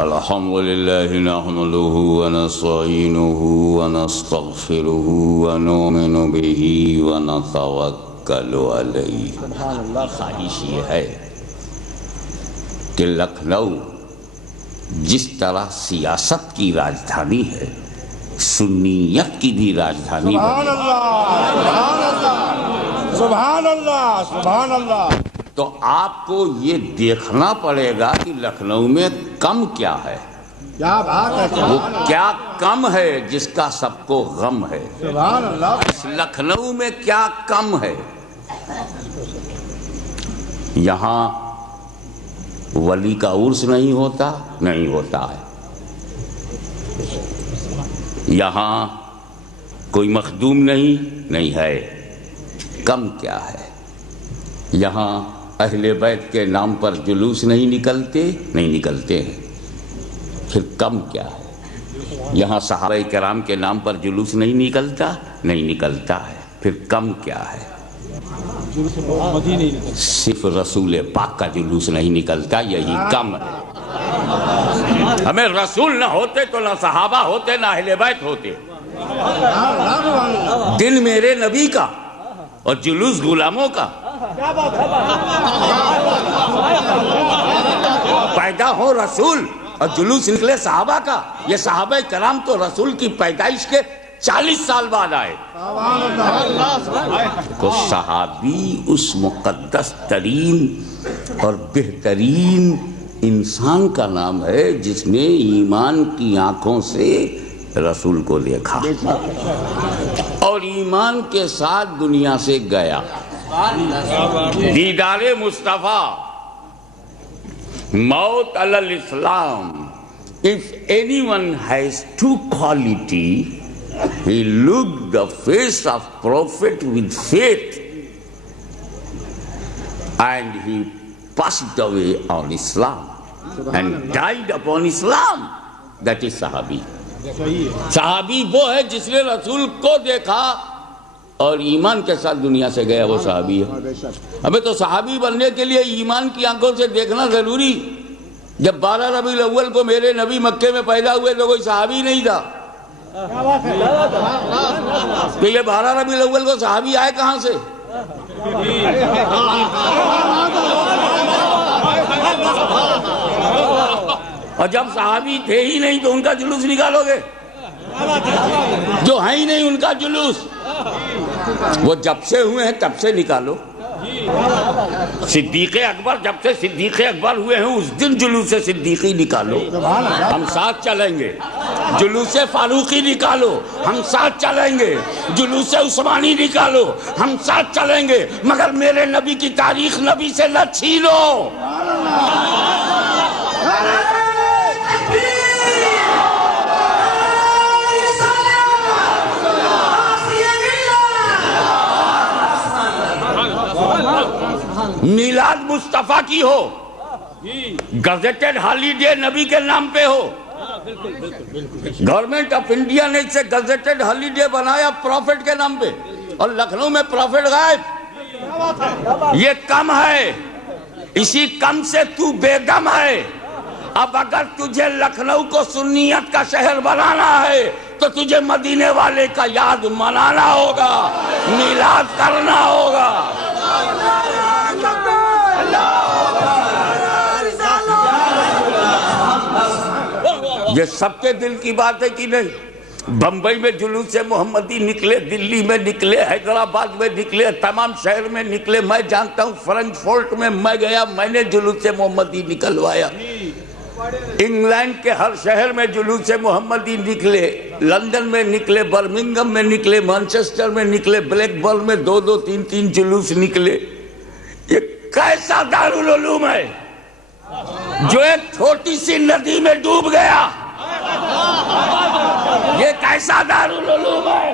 الحمد لله نحمده ونستعينه ونستغفره ونؤمن به ونتوکل علیہ۔ خواہش یہ ہے کہ لکھنؤ جس طرح سیاست کی راجدھانی ہے، سنیت کی بھی راجدھانی سبحان اللہ، سبحان اللہ، سبحان اللہ، سبحان اللہ۔ تو آپ کو یہ دیکھنا پڑے گا کہ لکھنؤ میں کم کیا ہے، کیا بات ہے، وہ کیا کم ہے جس کا سب کو غم ہے۔ سبحان اللہ۔ لکھنؤ میں کیا کم ہے؟ یہاں ولی کا عرس نہیں ہوتا، نہیں ہوتا ہے۔ یہاں کوئی مخدوم نہیں ہے، کم کیا ہے؟ یہاں اہل بیت کے نام پر جلوس نہیں نکلتے ہیں، پھر کم کیا ہے؟ یہاں صحابہ کرام کے نام پر جلوس نہیں نکلتا ہے، پھر کم کیا ہے؟ صرف رسول پاک کا جلوس نہیں نکلتا، یہی کم ہے۔ ہمیں رسول نہ ہوتے تو نہ صحابہ ہوتے، نہ اہل بیت ہوتے۔ دل میرے نبی کا اور جلوس غلاموں کا، پیدا ہو رسول اور جلوس نکلے صحابہ کا۔ یہ صحابہ کرام تو رسول کی پیدائش کے 40 سال بعد آئے۔ تو صحابی اس مقدس ترین اور بہترین انسان کا نام ہے جس نے ایمان کی آنکھوں سے رسول کو دیکھا اور ایمان کے ساتھ دنیا سے گیا۔ دیدار مصطفیٰ، موت علی الاسلام۔ If anyone has two quality, he looked the face of Prophet with faith and he passed away on Islam and died upon Islam. That is صحابی۔ صحابی وہ ہے جس نے رسول کو دیکھا اور ایمان کے ساتھ دنیا سے گیا، وہ صحابی ہے۔ ہمیں تو صحابی بننے کے لیے ایمان کی آنکھوں سے دیکھنا ضروری۔ جب 12 ربیع الاول کو میرے نبی مکے میں پیدا ہوئے تو کوئی صحابی نہیں تھا، تو یہ 12 ربیع الاول کو صحابی آئے کہاں سے؟ اور جب صحابی تھے ہی نہیں تو ان کا جلوس نکالو گے؟ جو ہیں ہی نہیں ان کا جلوس، وہ جب سے ہوئے ہیں تب سے نکالو۔ صدیق اکبر جب سے صدیق اکبر ہوئے ہیں اس دن جلوس صدیقی نکالو، ہم ساتھ چلیں گے۔ جلوس فاروقی نکالو، ہم ساتھ چلیں گے۔ جلوس عثمانی نکالو، ہم ساتھ چلیں گے، مگر میرے نبی کی تاریخ نبی سے نہ چھینو۔ میلاد مصطفیٰ کی ہو، گزٹڈ ہالیڈے نبی کے نام پہ ہو، گورنمنٹ آف انڈیا نے اسے گزٹڈ ہالیڈے بنایا پروفٹ کے نام پہ، اور لکھنؤ میں پروفٹ غائب۔ یہ کم ہے، اسی کم سے تو بے دم ہے۔ اب اگر تجھے لکھنؤ کو سنیت کا شہر بنانا ہے تو تجھے مدینے والے کا یاد منانا ہوگا، میلاد کرنا ہوگا۔ یہ سب کے دل کی بات ہے کہ نہیں؟ بمبئی میں جلوس محمدی نکلے، دلی میں نکلے، حیدرآباد میں نکلے، تمام شہر میں نکلے۔ میں جانتا ہوں فرنک فورٹ میں میں گیا، میں نے جلوس محمدی نکلوایا۔ انگلینڈ کے ہر شہر میں جلوس محمدی نکلے، لندن میں نکلے، برمنگم میں نکلے، مانچسٹر میں نکلے، بلیک برن میں 2 3 جلوس نکلے۔ یہ کیسا دارالعلوم ہے جو ایک چھوٹی سی ندی میں ڈوب گیا؟ یہ کیسا دارالعلوم ہے؟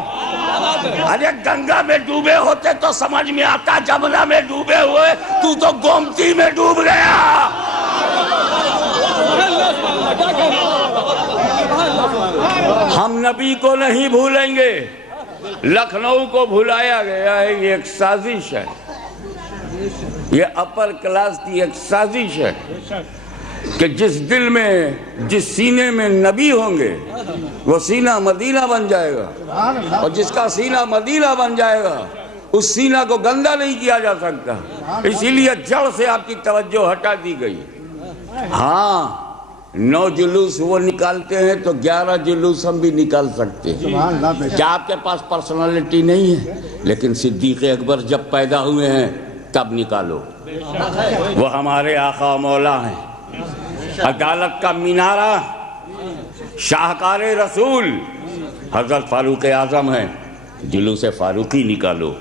ارے گنگا میں ڈوبے ہوتے تو سمجھ میں آتا، جمنا میں ڈوبے ہوئے تو گومتی میں ڈوب گیا۔ ہم نبی کو نہیں بھولیں گے، لکھنؤ کو بھلایا گیا ہے، یہ ایک سازش ہے، یہ اپر کلاس کی ایک سازش ہے۔ کہ جس دل میں جس سینے میں نبی ہوں گے وہ سینہ مدینہ بن جائے گا، اور جس کا سینہ مدینہ بن جائے گا اس سینہ کو گندا نہیں کیا جا سکتا، اسی لیے جڑ سے آپ کی توجہ ہٹا دی گئی۔ ہاں 9 جلوس وہ نکالتے ہیں تو 11 جلوس ہم بھی نکال سکتے ہیں۔ کیا آپ کے پاس پرسنالٹی نہیں ہے؟ لیکن صدیق اکبر جب پیدا ہوئے ہیں تب نکالو، وہ ہمارے آقا و مولا ہیں، عدالت کا مینارہ، شاہکار رسول حضرت فاروق اعظم ہیں، جلوس فاروقی نکالو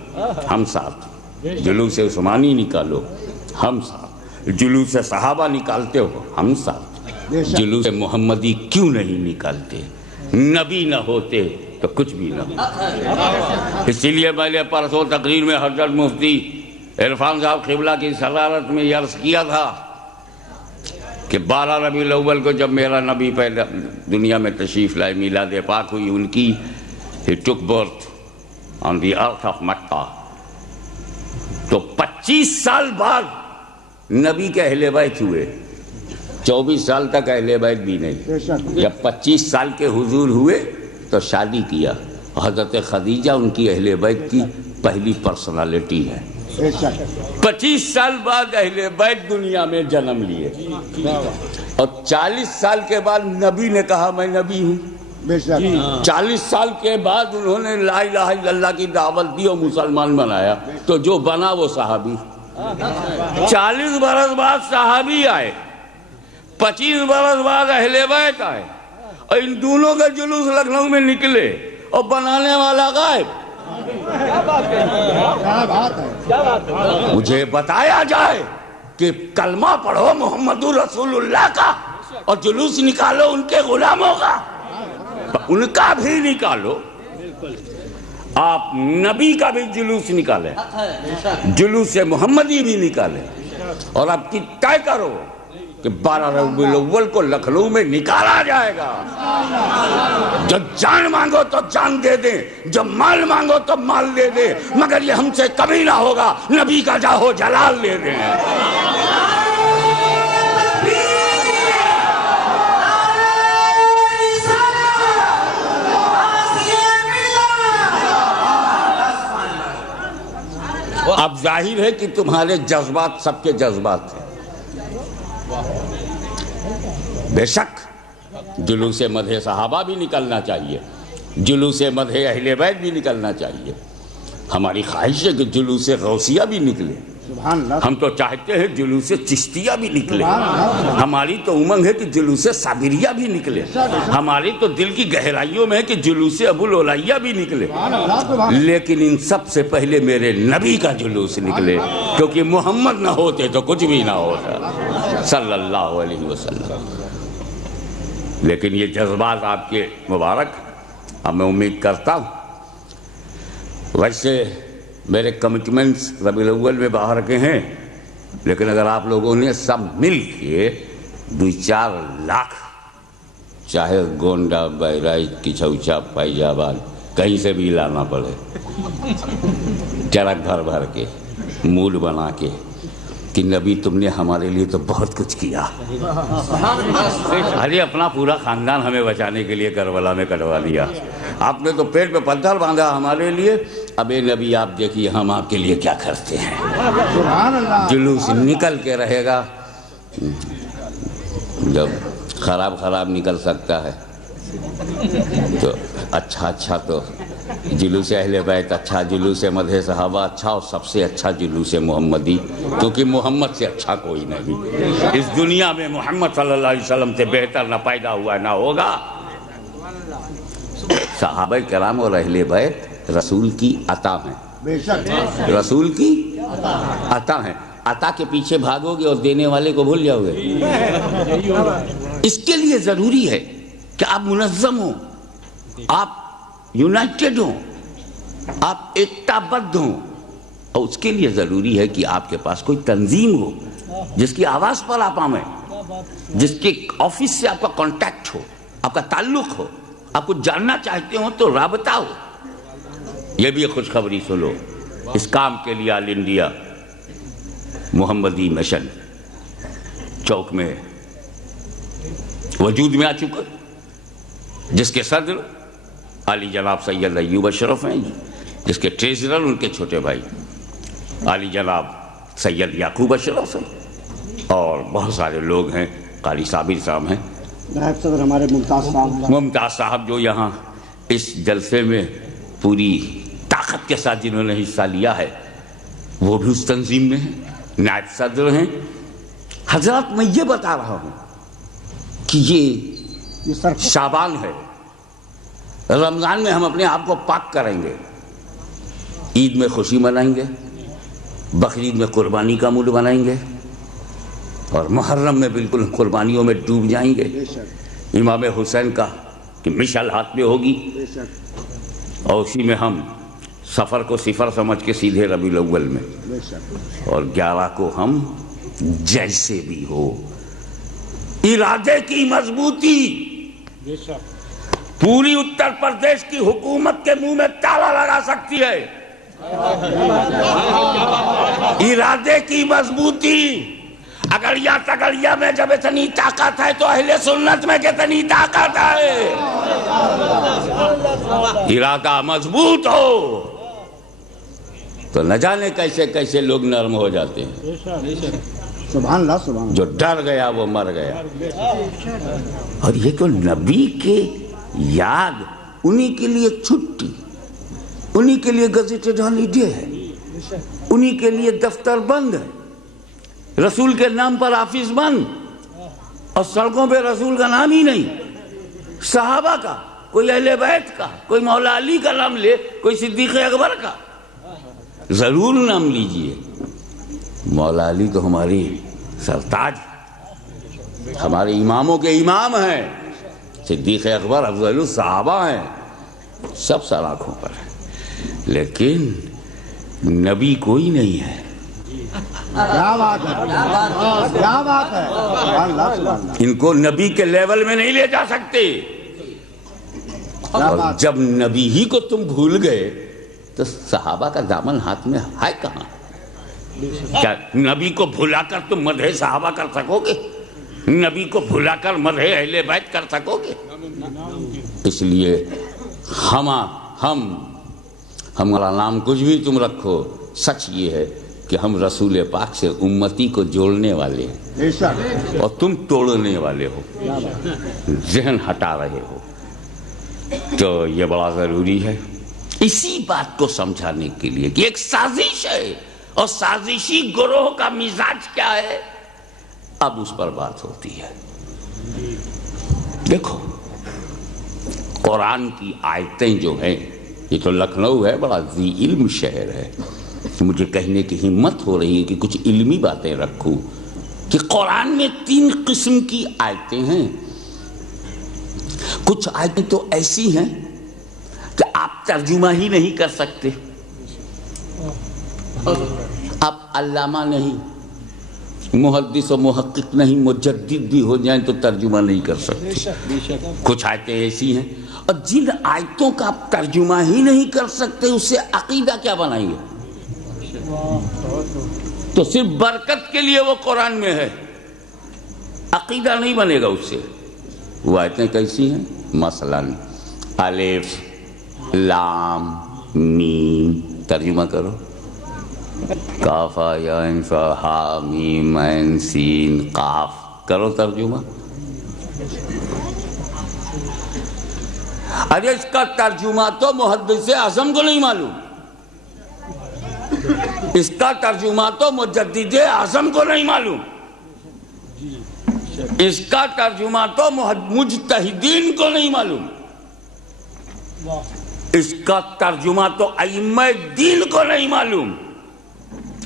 ہم ساتھ، جلوس عثمانی نکالو ہم ساتھ، جلوس صحابہ نکالتے ہو ہم ساتھ، جلوس محمدی کیوں نہیں نکالتے؟ نبی نہ ہوتے تو کچھ بھی نہ ہوتا۔ اسی لیے میں نے پرسوں تقریر میں حضرت مفتی عرفان صاحب قبلہ کی صدارت میں عرض کیا تھا کہ 12 ربیع الاول کو جب میرا نبی پہلے دنیا میں تشریف لائے، میلاد پاک ہوئی ان کی، he took birth on the earth of Makkah، تو 25 سال بعد نبی کے اہل بیت ہوئے، 24 سال تک اہل بیت بھی نہیں۔ جب 25 سال کے حضور ہوئے تو شادی کیا، حضرت خدیجہ ان کی اہل بیت کی پہلی پرسنالٹی ہے۔ 25 سال بعد اہل بیت دنیا میں جنم لیے، اور 40 سال کے بعد نبی نے کہا میں نبی ہوں۔ 40 سال کے بعد انہوں نے لا الہ الا اللہ کی دعوت دی اور مسلمان بنایا، تو جو بنا وہ صحابی۔ 40 برس بعد صحابی آئے، 25 برس بعد اہل بیت آئے، اور ان دونوں کا جلوس لکھنؤ میں نکلے اور بنانے والا غائب۔ مجھے بتایا جائے کہ کلمہ پڑھو محمد رسول اللہ کا اور جلوس نکالو ان کے غلاموں کا، ان کا بھی نکالو، آپ نبی کا بھی جلوس نکالیں، جلوس محمدی بھی نکالیں، اور آپ کی طے کرو کہ 12 ربیع الاول کو لکھنؤ میں نکالا جائے گا۔ جب جان مانگو تو جان دے دیں، جب مال مانگو تو مال دے دیں، مگر یہ ہم سے کبھی نہ ہوگا نبی کا جاہو جلال لے دیں۔ اب ظاہر ہے کہ تمہارے جذبات سب کے جذبات ہیں، بے شک جلوس مدح صحابہ بھی نکلنا چاہیے، جلوس مدح اہل بیت بھی نکلنا چاہیے، ہماری خواہش ہے کہ جلوس غوثیہ بھی نکلے، ہم تو چاہتے ہیں جلوس چشتیہ بھی نکلے، ہماری تو امنگ ہے کہ جلوس صابریہ بھی نکلے، ہماری تو دل کی گہرائیوں میں ہے کہ جلوس ابو العلیہ بھی نکلے، لیکن ان سب سے پہلے میرے نبی کا جلوس نکلے، کیونکہ محمد نہ ہوتے تو کچھ بھی نہ ہوتا صلی اللہ علیہ وسلم۔ لیکن یہ جذبات آپ کے مبارک، اب میں امید کرتا ہوں، ویسے میرے کمٹمنٹس ربیع الاول میں باہر کے ہیں، لیکن اگر آپ لوگوں نے سب مل کے 2-4 لاکھ، چاہے گونڈا بہرائچ کچھوچا فیض آباد کہیں سے بھی لانا پڑے، ٹرک بھر بھر کے موڈ بنا کے کہ نبی تم نے ہمارے لیے تو بہت کچھ کیا، ارے اپنا پورا خاندان ہمیں بچانے کے لیے کربلا میں کٹوا دیا، آپ نے تو پیٹ پہ پتھر باندھا ہمارے لیے، اب اے نبی آپ دیکھیے ہم آپ کے لیے کیا کرتے ہیں۔ جلوس نکل کے رہے گا، جب خراب نکل سکتا ہے تو اچھا تو جلوس اہل بیت اچھا، جلوس مدح صحابہ اچھا، اور سب سے اچھا جلوس محمدی، کیونکہ محمد سے اچھا کوئی نہیں اس دنیا میں، محمد صلی اللہ علیہ وسلم سے بہتر نہ پیدا ہوا نہ ہوگا۔ صحابہ کرام اور اہل بیت رسول کی عطا ہیں، رسول کی عطا ہیں، عطا کے پیچھے بھاگو گے اور دینے والے کو بھول جاؤ گے۔ اس کے لیے ضروری ہے کہ آپ منظم ہوں، آپ یونائٹڈ ہوں، آپ ایکتا بدھ ہوں، اور اس کے لیے ضروری ہے کہ آپ کے پاس کوئی تنظیم ہو جس کی آواز پر آپ آمیں، جس کے آفس سے آپ کا کانٹیکٹ ہو، آپ کا تعلق ہو، آپ کو جاننا چاہتے ہو تو رابطہ ہو۔ یہ بھی خوشخبری سنو، اس کام کے لیے آل انڈیا محمدی مشن چوک میں وجود میں آ چکا، جس کے صدر علی جناب سید ایوب اشرف ہیں جی، جس کے ٹریزرر ان کے چھوٹے بھائی علی جناب سید یعقوب اشرف ہیں، اور بہت سارے لوگ ہیں، قاری صابر صاحب ہیں، نائب صدر ہمارے ممتاز صاحب جو یہاں اس جلسے میں پوری طاقت کے ساتھ جنہوں نے حصہ لیا ہے، وہ بھی اس تنظیم میں ہیں، نائب صدر ہیں۔ حضرات میں یہ بتا رہا ہوں کہ یہ شعبان ہے، رمضان میں ہم اپنے آپ کو پاک کریں گے، عید میں خوشی منائیں گے، بقرعید میں قربانی کا موڈ بنائیں گے، اور محرم میں بالکل قربانیوں میں ڈوب جائیں گے۔ امام حسین کا کہ مشعل ہاتھ میں ہوگی، اور اسی میں ہم سفر کو صفر سمجھ کے سیدھے ربیع الاول میں، اور 11 کو ہم جیسے بھی ہو ارادے کی مضبوطی پوری اتر پردیش کی حکومت کے منہ میں تالا لگا سکتی ہے۔ ارادے کی مضبوطی، اگڑیا تگڑیا میں جب اتنی طاقت ہے تو اہل سنت میں کتنی طاقت ہے۔ ارادہ مضبوط ہو تو نہ جانے کیسے کیسے لوگ نرم ہو جاتے ہیں۔ سبحان اللہ، سبحان اللہ۔ جو ڈر گیا وہ مر گیا۔ اور یہ تو نبی کے یاد، انہی کے لیے چھٹی، انہی کے لیے گزیٹڈ ہالیڈے ہے، انہی کے لیے دفتر بند ہے، رسول کے نام پر آفس بند، اور سڑکوں پہ رسول کا نام ہی نہیں، صحابہ کا، کوئی اہل بیت کا، کوئی مولا علی کا نام لے، کوئی صدیق اکبر کا، ضرور نام لیجئے۔ مولا علی تو ہماری سرتاج، ہمارے اماموں کے امام ہیں، صدیق اکبر افضل الصحابہ ہیں، سب سر آنکھوں پر ہیں، لیکن نبی کوئی نہیں ہے۔ کیا بات ہے، کیا بات ہے، سبحان اللہ، سبحان اللہ۔ ان کو نبی کے لیول میں نہیں لے جا سکتے، اور جب نبی ہی کو تم بھول گئے تو صحابہ کا دامن ہاتھ میں ہے کہاں؟ کیا نبی کو بھلا کر تم مدح صحابہ کر سکو گے؟ نبی کو بھلا کر مدح اہل بیت کر سکو گے؟ اس لیے ہمارا نام کچھ بھی تم رکھو، سچ یہ ہے کہ ہم رسول پاک سے امتی کو جوڑنے والے ہیں، اور تم توڑنے والے ہو، ذہن ہٹا رہے ہو۔ تو یہ بڑا ضروری ہے اسی بات کو سمجھانے کے لیے کہ ایک سازش ہے، اور سازشی گروہ کا مزاج کیا ہے، اب اس پر بات ہوتی ہے۔ دیکھو قرآن کی آیتیں جو ہیں، یہ تو لکھنؤ ہے، بڑا ذی علم شہر ہے، مجھے کہنے کی ہمت ہو رہی ہے کہ کچھ علمی باتیں رکھوں، کہ قرآن میں 3 قسم کی آیتیں ہیں۔ کچھ آیتیں تو ایسی ہیں کہ آپ ترجمہ ہی نہیں کر سکتے، آپ علامہ نہیں، محدث و محقق نہیں، مجدد بھی ہو جائیں تو ترجمہ نہیں کر سکتے۔ کچھ آیتیں ایسی ہیں، اور جن آیتوں کا آپ ترجمہ ہی نہیں کر سکتے اس سے عقیدہ کیا بنائیں گے؟ تو صرف برکت کے لیے وہ قرآن میں ہے، عقیدہ نہیں بنے گا اس سے۔ وہ آیتیں کیسی ہیں؟ مثلا الف لام میم، ترجمہ کرو، کاف یا عین فا ہا میم عین سین قاف، کرو ترجمہ۔ ارے اس کا ترجمہ تو محدث اعظم کو نہیں معلوم، اس کا ترجمہ تو مجدد اعظم کو نہیں معلوم، اس کا ترجمہ تو مجتہدین کو نہیں معلوم، اس کا ترجمہ تو ائمہ دین کو نہیں معلوم۔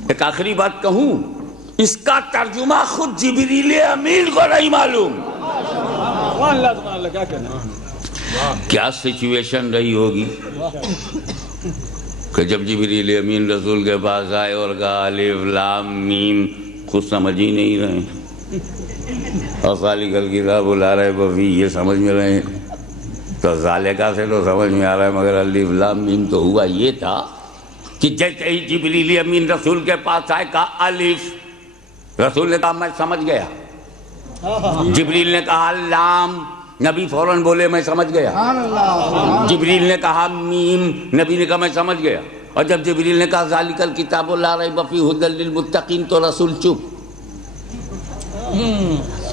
ایک آخری بات کہوں، اس کا ترجمہ خود جبریل امین کو نہیں معلوم۔ کیا سچویشن رہی ہوگی کہ جب جبریل امین رسول کے پاس آئے اور کہا الف لام میم، کچھ سمجھ ہی نہیں رہے، اور خالی کل کتاب بلا رہے بفی یہ سمجھ میں رہے ہیں، تو ذالکہ سے تو سمجھ میں آ رہا ہے، مگر الف لام میم تو ہوا یہ تھا کہ جیسے ہی جبریل امین رسول کے پاس آئے کہا الف، رسول نے کہا میں سمجھ گیا، جبریل نے کہا لام، نبی فوراً بولے میں سمجھ گیا. سبحان اللہ. جبریل نے کہا میم، نبی نے کہا میں سمجھ گیا. اور جب جبریل نے کہا ذالک الکتاب لا ریب فیہ ھدی للمتقین تو رسول چپ.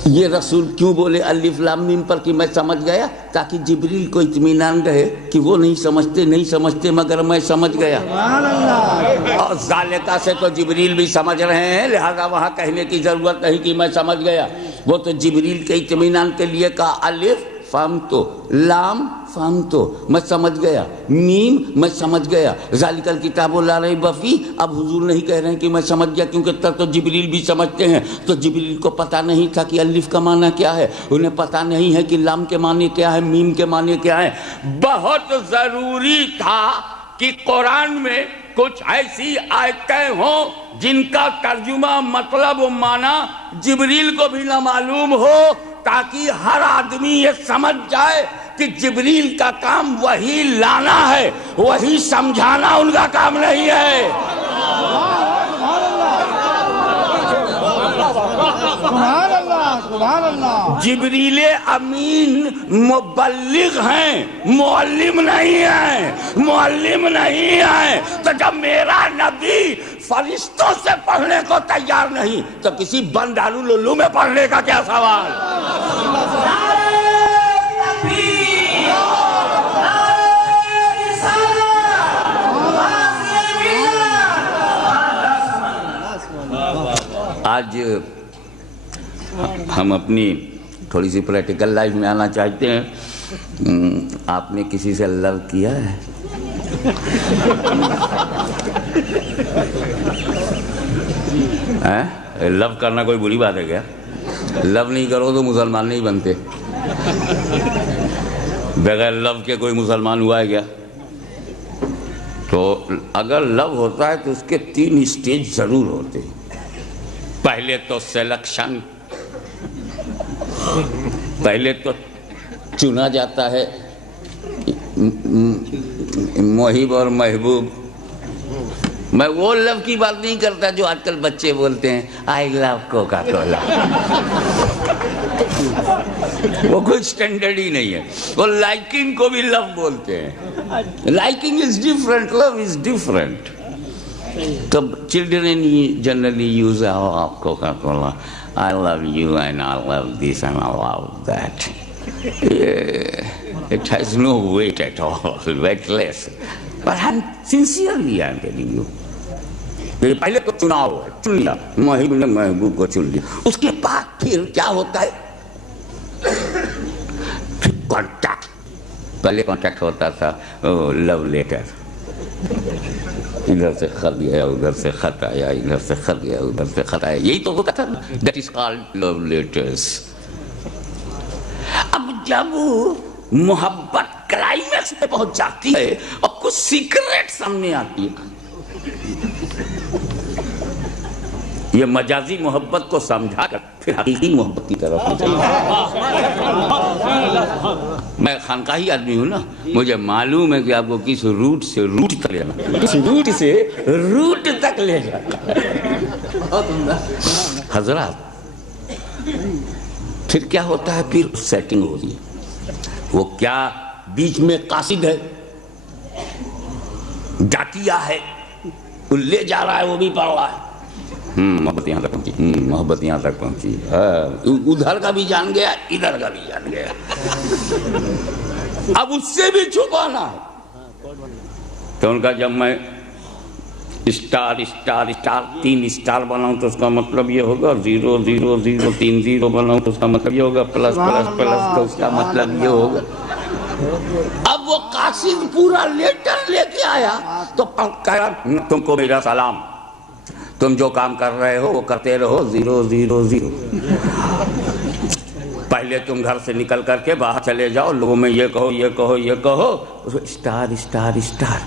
یہ رسول کیوں بولے الف لام میم پر کہ میں سمجھ گیا؟ تاکہ جبریل کو اطمینان رہے کہ وہ نہیں سمجھتے مگر میں سمجھ گیا. سبحان اللہ. اور ذالکہ سے تو جبریل بھی سمجھ رہے ہیں، لہذا وہاں کہنے کی ضرورت نہیں کہ میں سمجھ گیا. وہ تو جبریل کے اطمینان کے لیے کہا الف فہمتو، لام فہمتو میں سمجھ گیا، میم میں سمجھ گیا، ذالک الکتاب لا ریب فیہ. اب حضور نہیں کہہ رہے ہیں کہ میں سمجھ گیا، کیونکہ تب تو جبریل بھی سمجھتے ہیں. تو جبریل کو پتہ نہیں تھا کہ الف کا معنی کیا ہے، انہیں پتہ نہیں ہے کہ لام کے معنی کیا ہے، میم کے معنی کیا ہے. بہت ضروری تھا کہ قرآن میں کچھ ایسی آیتیں ہوں جن کا ترجمہ مطلب و معنی جبریل کو بھی نہ معلوم ہو، تاکہ ہر آدمی یہ سمجھ جائے کہ جبریل کا کام وہی لانا ہے، وہی سمجھانا ان کا کام نہیں ہے. سبحان اللہ. سبحان اللہ. جبریل امین مبلغ ہیں، معلم نہیں ہیں، معلم نہیں ہیں. تو جب میرا نبی فرشتوں سے پڑھنے کو تیار نہیں تو کسی بند دارالعلوم میں پڑھنے کا کیا سوال؟ آج ہم اپنی تھوڑی سی پریکٹیکل لائف میں آنا چاہتے ہیں. آپ نے کسی سے لو کیا ہے؟ لو کرنا کوئی بری بات ہے کیا؟ لو نہیں کرو تو مسلمان نہیں بنتے. بغیر لو کے کوئی مسلمان ہوا ہے کیا؟ تو اگر لو ہوتا ہے تو اس کے 3 اسٹیج ضرور ہوتے ہیں. پہلے تو سلیکشن، پہلے تو چنا جاتا ہے محب اور محبوب. میں وہ لو کی بات نہیں کرتا جو آج کل بچے بولتے ہیں آئی لو کوکا کولا. وہ کوئی سٹینڈرڈ ہی نہیں ہے. وہ لائکنگ کو بھی لو بولتے ہیں. Liking is different, love is different. تو children generally use Coca Cola. I love you and I love this and I love that. It has no weight at all, weightless. But sincerely I'm telling you. پہلے تو چناؤ ہے، چن لیا، محب نے محبوب کو چن لیا. اس کے بعد پھر کیا ہوتا ہے؟ پھر کانٹیکٹ. پہلے کانٹیکٹ ہوتا تھا لو لیٹر. ادھر سے خط گیا، ادھر سے خط آیا، ادھر سے خط گیا، ادھر سے خط آیا. یہی تو ہوتا تھا. That is called love letters. اب جب محبت کلائمیکس پہ پہنچ جاتی ہے اور کچھ سیکریٹ سامنے آتی ہے، یہ مجازی محبت کو سمجھا کر پھر حقیقی محبت کی طرف میں خانقاہی آدمی ہوں نا، مجھے معلوم ہے کہ آپ کو کس روٹ سے روٹ تک لے جانا، کس روٹ سے روٹ تک لے جانا. حضرات پھر کیا ہوتا ہے؟ پھر سیٹنگ ہو رہی ہے. وہ کیا بیچ میں قاصد ہے، ڈاکیا ہے، وہ لے جا رہا ہے، وہ بھی پڑھ رہا ہے. محبت یہاں تک پہنچی، محبت یہاں تک پہنچی. ادھر کا بھی جان گیا، ادھر کا بھی جان گیا. اب اس سے بھی چھپانا ہے. تو ان کا جب میں اسٹار اسٹار اسٹار 3 اسٹار بناؤں تو اس کا مطلب یہ ہوگا، 0 0 0 3 0 بناؤں تو اس کا مطلب یہ ہوگا، پلس پلس پلس تو اس کا مطلب یہ ہوگا. اب وہ قاصد پورا لیٹر لے کے آیا تو کہا تم کو میرا سلام، تم جو کام کر رہے ہو وہ کرتے رہو، 0 0 0. پہلے تم گھر سے نکل کر کے باہر چلے جاؤ، لوگوں میں یہ کہو یہ کہو یہ کہو، اسٹار اسٹار اسٹار.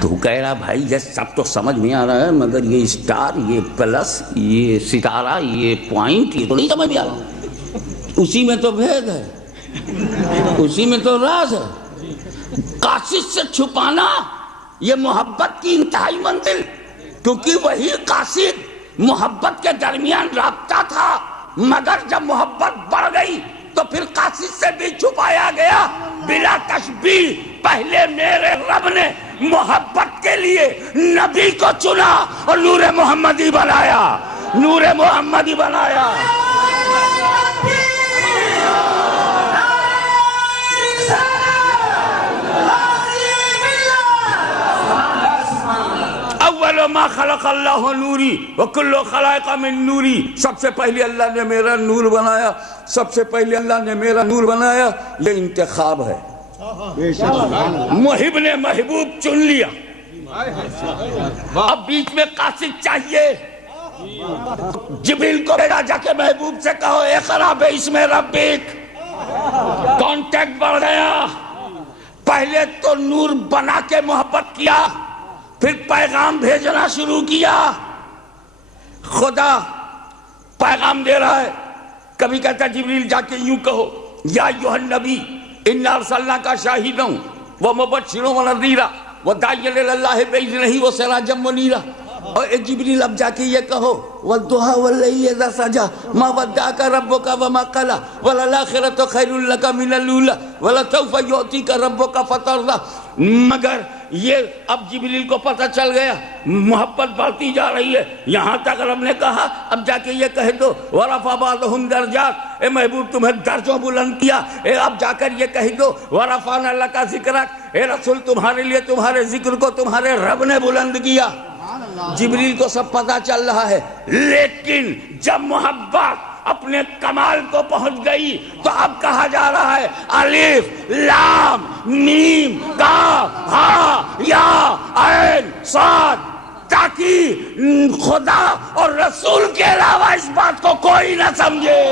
تو کہہ رہا بھائی یہ سب تو سمجھ میں آ رہا ہے، مگر یہ اسٹار، یہ پلس، یہ ستارہ، یہ پوائنٹ، یہ تو نہیں سمجھ میں آ رہا. اسی میں تو بھید ہے، اسی میں تو راز ہے. قاصد سے چھپانا یہ محبت کی انتہائی منزل، کیونکہ وہی قاصد محبت کے درمیان رابطہ تھا مگر جب محبت بڑھ گئی تو پھر قاصد سے بھی چھپایا گیا بلا تشبیہ. پہلے میرے رب نے محبت کے لیے نبی کو چنا اور نور محمدی بنایا، نور محمدی بنایا. اول ما خلق اللہ نوری وکل خلائق من نوری. سب سے پہلے اللہ نے میرا نور بنایا، سب سے پہلے اللہ نے میرا نور بنایا. یہ انتخاب ہے، محب نے محبوب چن لیا. اب بیچ میں قاصد چاہیے. جبریل کو بھیجا جا کے محبوب سے کہو اقرا باسم ربک. کانٹیکٹ بڑھ گیا. پہلے تو نور بنا کے محبت کیا، پھر پیغام بھیجنا شروع کیا. خدا پیغام دے رہا ہے. کبھی کہتا جبریل جا کے یوں کہو یا ایھا النبی انا ارسلناک شاہدا ومبشرا ونذیرا وداعیا الی اللہ باذنہ وسراجا منیرا. اور اے جبریل اب جا کے یہ کہو والضحی واللیل اذا سجی ما ودعک ربک وما قلی وللآخرۃ خیر لک من الاولی ولسوف یعطیک ربک فترضی. مگر یہ اب جبریل کو پتہ چل گیا محبت بڑھتی جا رہی ہے. یہاں تک رب نے کہا اب جا کے یہ کہہ دو ورفع بعضهم درجات. اے محبوب تمہیں درجوں بلند کیا. اب جا کر یہ کہہ دو ورفعنا لک ذکرک. اے رسول تمہارے لیے تمہارے ذکر کو تمہارے رب نے بلند کیا. جبریل کو سب پتہ چل رہا ہے. لیکن جب محبت اپنے کمال کو پہنچ گئی تو اب کہا جا رہا ہے الف لام میم کاف ہا یا عین صاد، تاکہ خدا اور رسول کے علاوہ اس بات کو کوئی نہ سمجھے.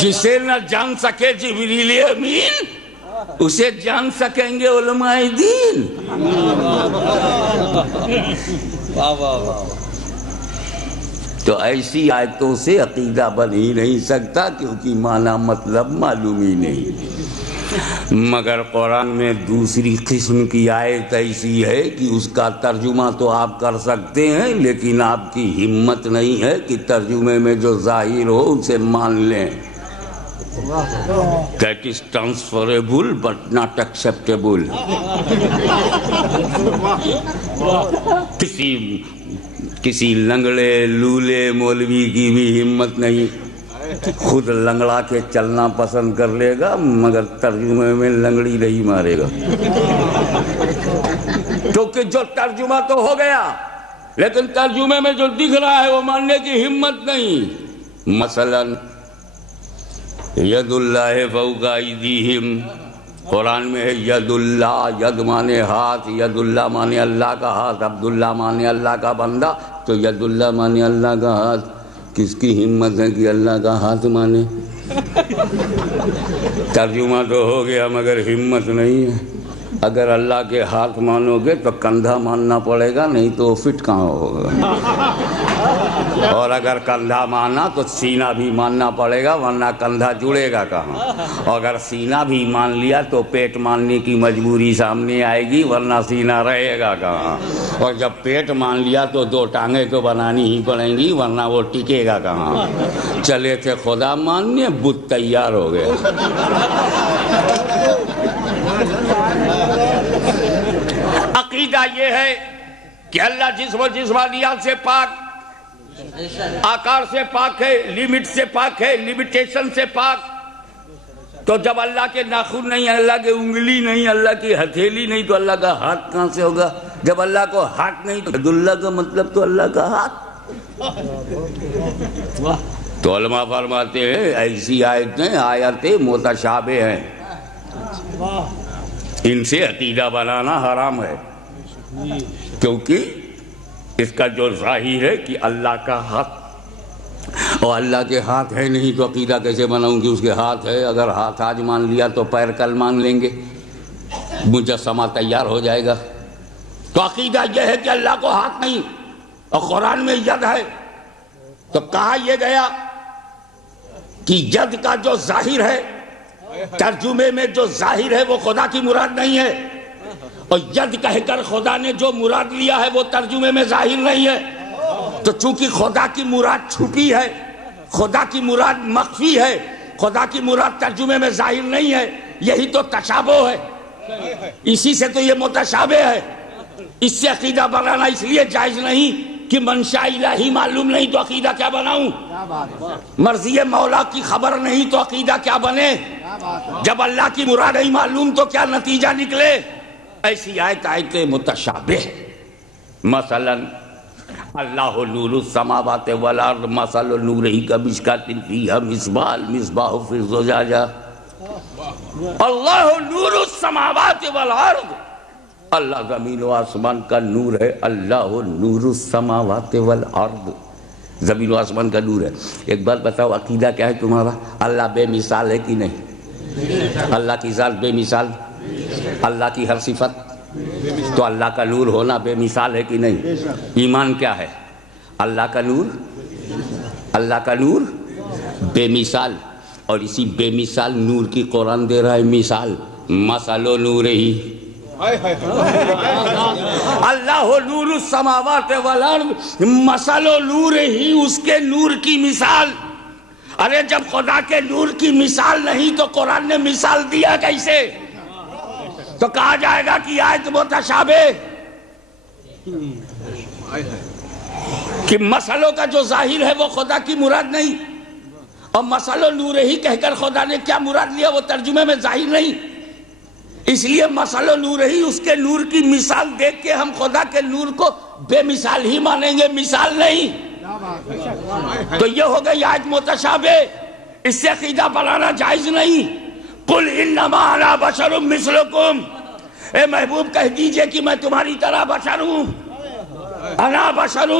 جسے نہ جان سکے جبریل امین اسے جان سکیں گے علماء دین. تو ایسی آیتوں سے عقیدہ بن ہی نہیں سکتا کیونکہ معنی مطلب معلوم ہی نہیں. مگر قرآن میں دوسری قسم کی آیت ایسی ہے کہ اس کا ترجمہ تو آپ کر سکتے ہیں لیکن آپ کی ہمت نہیں ہے کہ ترجمے میں جو ظاہر ہو اسے مان لیں. That is transferable but not acceptable. کسی لنگڑے لولے مولوی کی بھی ہمت نہیں. خود لنگڑا کے چلنا پسند کر لے گا مگر ترجمے میں لنگڑی نہیں مارے گا. کیونکہ جو ترجمہ تو ہو گیا لیکن ترجمے میں جو دکھ رہا ہے وہ ماننے کی ہمت نہیں. مثلا ید اللہ فوق ایدیہم، قرآن میں ہے ید اللہ. ید مانے ہاتھ، ید اللہ مانے اللہ کا ہاتھ، عبداللہ مانے اللہ کا بندہ. تو ید اللہ مانے اللہ کا ہاتھ. کس کی ہمت ہے کہ اللہ کا ہاتھ مانے؟ ترجمہ تو ہو گیا مگر ہمت نہیں ہے. اگر اللہ کے ہاتھ مانو گے تو کندھا ماننا پڑے گا، نہیں تو فٹ کہاں ہوگا. اور اگر کندھا مانا تو سینہ بھی ماننا پڑے گا ورنہ کندھا جڑے گا کہاں. اور اگر سینہ بھی مان لیا تو پیٹ ماننے کی مجبوری سامنے آئے گی ورنہ سینہ رہے گا کہاں. اور جب پیٹ مان لیا تو دو ٹانگیں تو بنانی ہی پڑیں گی ورنہ وہ ٹکے گا کہاں. چلے تھے خدا ماننے، بت تیار ہو گئے. عقیدہ یہ ہے کہ اللہ جسم و جسمانیات سے پاک، آکار سے پاک ہے، لیمٹ سے پاک ہے، لیمیٹیشن سے پاک. تو جب اللہ کے ناخن نہیں، اللہ کی انگلی نہیں، اللہ کی ہتھیلی نہیں تو اللہ کا ہاتھ کہاں سے ہوگا؟ جب اللہ کو ہاتھ نہیں تو اللہ کا مطلب تو اللہ کا ہاتھ. تو علماء فرماتے ہیں ایسی آیتیں متشابہ ہیں، ان سے عقیدہ بنانا حرام ہے کیونکہ اس کا جو ظاہر ہے کہ اللہ کا ہاتھ، اور اللہ کے ہاتھ ہے نہیں تو عقیدہ کیسے بناؤں کہ اس کے ہاتھ ہے؟ اگر ہاتھ آج مان لیا تو پیر کل مان لیں گے، مجسمہ تیار ہو جائے گا. تو عقیدہ یہ ہے کہ اللہ کو ہاتھ نہیں اور قرآن میں ید ہے. تو کہا یہ گیا کہ ید کا جو ظاہر ہے ترجمے میں جو ظاہر ہے وہ خدا کی مراد نہیں ہے، اور ید کہہ کر خدا نے جو مراد لیا ہے وہ ترجمے میں ظاہر نہیں ہے۔ تو چونکہ خدا کی مراد چھپی ہے، خدا کی مراد مخفی ہے، خدا کی مراد ترجمے میں ظاہر نہیں ہے، یہی تو تشابہ ہے، اسی سے تو یہ متشابہ ہے۔ اس سے عقیدہ بنانا اس لیے جائز نہیں کہ منشاء الہی معلوم نہیں تو عقیدہ کیا بناؤں، مرضی مولا کی خبر نہیں تو عقیدہ کیا بنے، جب اللہ کی مراد نہیں معلوم تو کیا نتیجہ نکلے۔ ایسی آیت متشابہ، مثلا اللہ نور السماوات والارض مثل نورہ کمشکاۃ فیہا مصباح المصباح فی الزجاجہ، اللہ نور السماوات والارض، اللہ زمین و آسمان کا نور ہے، اللہ نور السماوات والارض، زمین و آسمان کا نور ہے۔ ایک بات بتاؤ، عقیدہ کیا ہے تمہارا؟ اللہ بے مثال ہے کہ نہیں؟ اللہ کی ذات بے مثال، اللہ کی ہر صفت، تو اللہ کا نور ہونا بے مثال ہے کہ نہیں؟ ایمان کیا ہے؟ اللہ کا نور، اللہ کا نور بے مثال، اور اسی بے مثال نور کی قرآن دے رہا ہے مثال، مثل نورہ، اللہ نور السماوات والارض مثل نور ہی، اس کے نور کی مثال۔ ارے جب خدا کے نور کی مثال نہیں تو قرآن نے مثال دیا کیسے؟ تو کہا جائے گا کہ آیت متشابہ، کہ مسئلوں کا جو ظاہر ہے وہ خدا کی مراد نہیں، اور مسئلہ نور ہی کہہ کر خدا نے کیا مراد لیا وہ ترجمے میں ظاہر نہیں، اس لیے مسئلہ نور ہی، اس کے نور کی مثال دیکھ کے ہم خدا کے نور کو بے مثال ہی مانیں گے، مثال نہیں۔ تو یہ ہو گئی آیت متشابہ، اس سے عقیدہ بنانا جائز نہیں۔ قل انما انا بشر مثلکم، اے محبوب کہہ دیجئے کہ میں تمہاری طرح بشر ہوں، انا بشر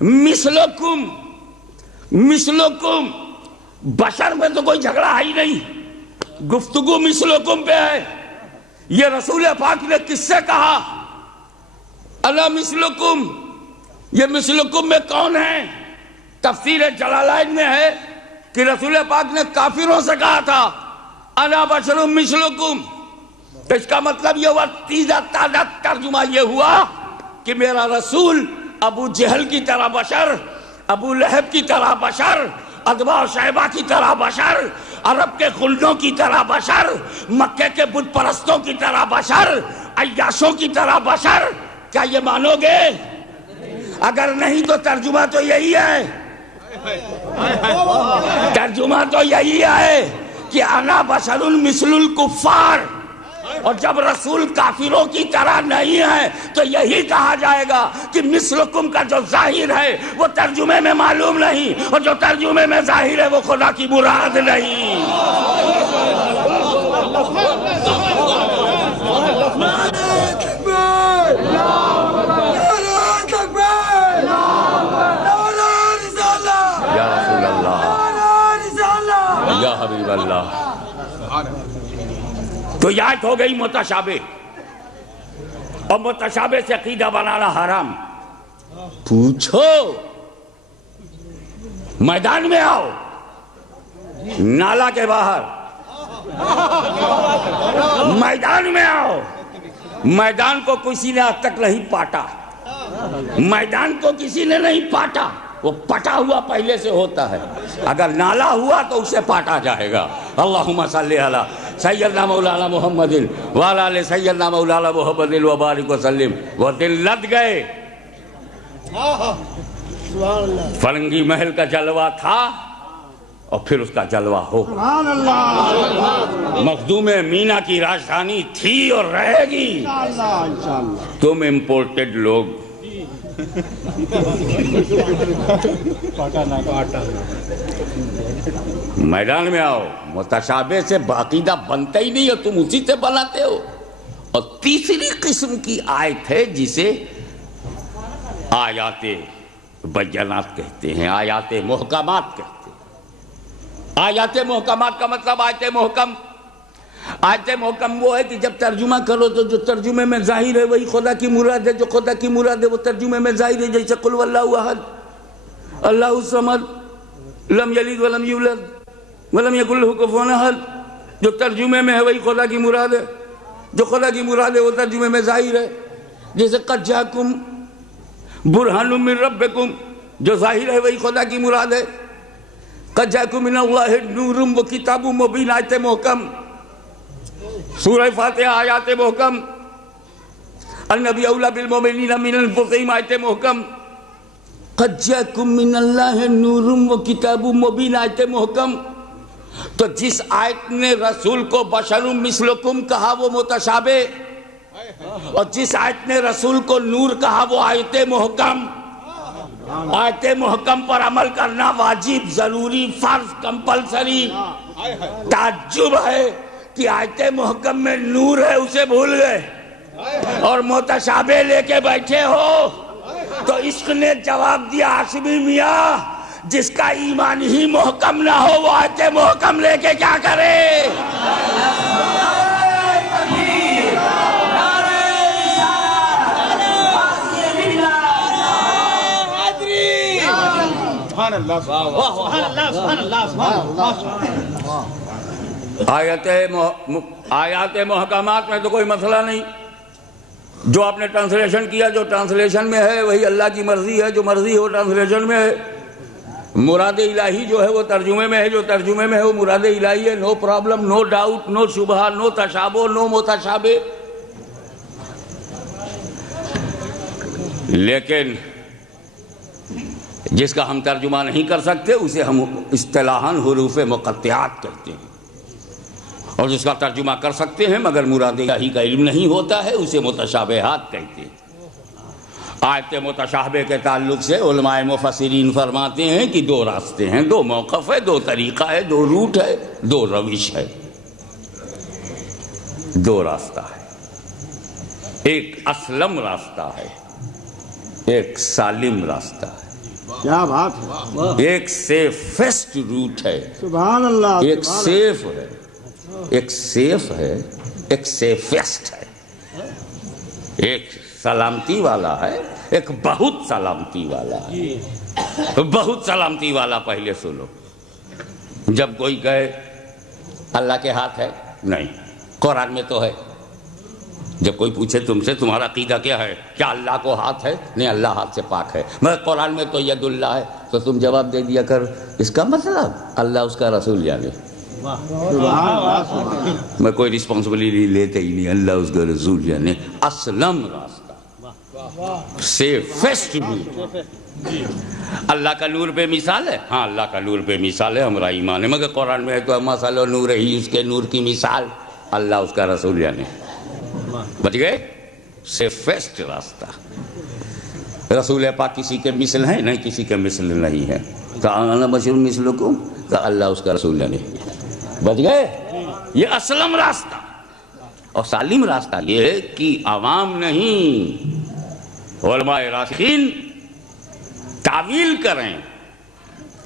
مثلکم، مثلکم، بشر میں تو کوئی جھگڑا ہے ہی نہیں، گفتگو مثلکم پہ ہے۔ یہ رسول پاک نے کس سے کہا انا مثلکم؟ یہ مثلکم میں کون ہے؟ تفسیر جلالین میں ہے کہ رسول پاک نے کافروں سے کہا تھا انا بشر مثلکم، تو اس کا مطلب یہ ہوا، تیزہ تعداد ترجمہ یہ ہوا کہ میرا رسول ابو جہل کی طرح بشر، ابو لہب کی طرح بشر، ادبا و شیبہ کی طرح بشر، عرب کے خلدوں کی طرح بشر، مکہ کے بت پرستوں کی طرح بشر، عیاشوں کی طرح بشر۔ کیا یہ مانو گے؟ اگر نہیں تو ترجمہ تو یہی ہے، ترجمہ تو یہی ہے کہ انا بشر مثل الکفار، اور جب رسول کافروں کی طرح نہیں ہے تو یہی کہا جائے گا کہ مثلکم کا جو ظاہر ہے وہ ترجمے میں معلوم نہیں، اور جو ترجمے میں ظاہر ہے وہ خدا کی مراد نہیں۔ یا رسول اللہ، یا حبیب اللہ۔ تو یہ آیت ہو گئی متشابہ، اور متشابہ سے عقیدہ بنانا حرام۔ پوچھو، میدان میں آؤ، نالا کے باہر، میدان میں آؤ، میدان کو کسی نے آج تک نہیں پاٹا، میدان کو کسی نے نہیں پاٹا، وہ پٹا ہوا پہلے سے ہوتا ہے، اگر نالا ہوا تو اسے پاٹا جائے گا۔ اللہم صلی علی سیدنا مولانا محمد وعلی آل سیدنا مولانا محمد وبارک وسلم۔ وہ دن لد گئے، فرنگی محل کا جلوہ تھا اور پھر اس کا جلوہ ہوگا۔ سبحان اللہ، مخدوم مینا کی راجدھانی تھی اور رہے گی۔ انشاءاللہ۔ تم امپورٹڈ لوگ، میدان میں آؤ، متشابہ سے عقیدہ بنتا ہی نہیں، اور تم اسی سے بناتے ہو۔ اور تیسری قسم کی آیت ہے جسے آیات بینات کہتے ہیں، آیات محکمات کہتے ہیں۔ آیات محکمات کا مطلب آیت محکم، آیت محکم وہ ہے کہ جب ترجمہ کرو تو جو ترجمے میں ظاہر ہے وہی خدا کی مراد ہے، جو خدا کی مراد ہے وہ ترجمے میں ظاہر ہے، جیسے قل واللہ احد، اللہ الصمد، لم یلد ولم یولد ولم یکن لہ کفوا احد۔ جو ترجمے میں ہے وہی خدا کی مراد ہے، جو خدا کی مراد ہے وہ ترجمے میں ظاہر ہے. جیسے قد جاءکم برہان من ربکم، جو ظاہر ہے وہی خدا کی مراد ہے. قد جاءکم من اللہ نور و کتاب مبین، آیت محکم. سورہ فاتحہ آیات محکم. النبی اولیٰ بالمؤمنین من انفسہم، آیت محکم. قد جاءکم من اللہ نور و کتاب مبین، آیت محکم. تو جس آیت نے رسول کو بشر مثلکم کہا وہ متشابہ، اور جس آیت نے رسول کو نور کہا وہ آیت محکم. آیت محکم پر عمل کرنا واجب، ضروری، فرض، کمپلسری. تعجب ہے کہ آیت محکم میں نور ہے اسے بھول گئے اور متشابہ لے کے بیٹھے ہو. تو عشق نے جواب دیا ہاشمی میاں، جس کا ایمان ہی محکم نہ ہو وہ آیت محکم لے کے کیا کرے؟ آیات محکمات میں تو کوئی مسئلہ نہیں. جو آپ نے ٹرانسلیشن کیا، جو ٹرانسلیشن میں ہے وہی اللہ کی مرضی ہے، جو مرضی ہے وہ ٹرانسلیشن میں ہے. مراد الہی جو ہے وہ ترجمے میں ہے، جو ترجمے میں ہے وہ مراد الہی ہے. نو پرابلم، نو ڈاؤٹ، نو شبہ، نو تشابہ، نو متشابہ. لیکن جس کا ہم ترجمہ نہیں کر سکتے اسے ہم اصطلاحاً حروف مقطعات کہتے ہیں، اور جس کا ترجمہ کر سکتے ہیں مگر مراد الہی کا علم نہیں ہوتا ہے اسے متشابہات کہتے ہیں. آیت متشابہ کے تعلق سے علماء مفسرین فرماتے ہیں کہ دو راستے ہیں، دو موقف ہے، دو طریقہ ہے، دو روٹ ہے، دو روش ہے. دو راستہ ہے، ایک اسلم راستہ ہے، ایک سالم راستہ ہے. کیا بات ہے! ایک سیفسٹ روٹ ہے، سبحان اللہ. ایک سیف ہے، ایک سیف ہے، ایک سیفسٹ ہے. ایک سلامتی والا ہے، ایک بہت سلامتی والا ہے. بہت سلامتی والا پہلے سنو. جب کوئی کہے اللہ کے ہاتھ ہے، نہیں، قرآن میں تو ہے. جب کوئی پوچھے تم سے تمہارا عقیدہ کیا ہے، کیا اللہ کو ہاتھ ہے؟ نہیں، اللہ ہاتھ سے پاک ہے، مگر قرآن میں تو ید اللہ ہے. تو تم جواب دے دیا کر اس کا مطلب اللہ اس کا رسول جانے. میں کوئی رسپانسبلٹی لیتے ہی نہیں، اللہ اس کا رسول جانے. اسلم راستہ، سیفسٹ روٹ. اللہ کا نور بے مثال ہے، ہاں اللہ کا نور بے مثال ہے، ہمارا ایمان ہے، مگر قرآن میں ہے تو مثل نور ہی اس کے نور کی مثال، اللہ اس کا رسول جانے. بچ گئے؟ سیفسٹ راستہ. رسول پاک کسی کے مثل ہیں؟ نہیں، کسی کے مثل نہیں ہے. انا بشر مثلکم، اللہ اس کا رسول جانے. بچ گئے؟ یہ اسلم راستہ. اور سالم راستہ یہ ہے کہ عوام نہیں، علماء راسخین تعویل کریں،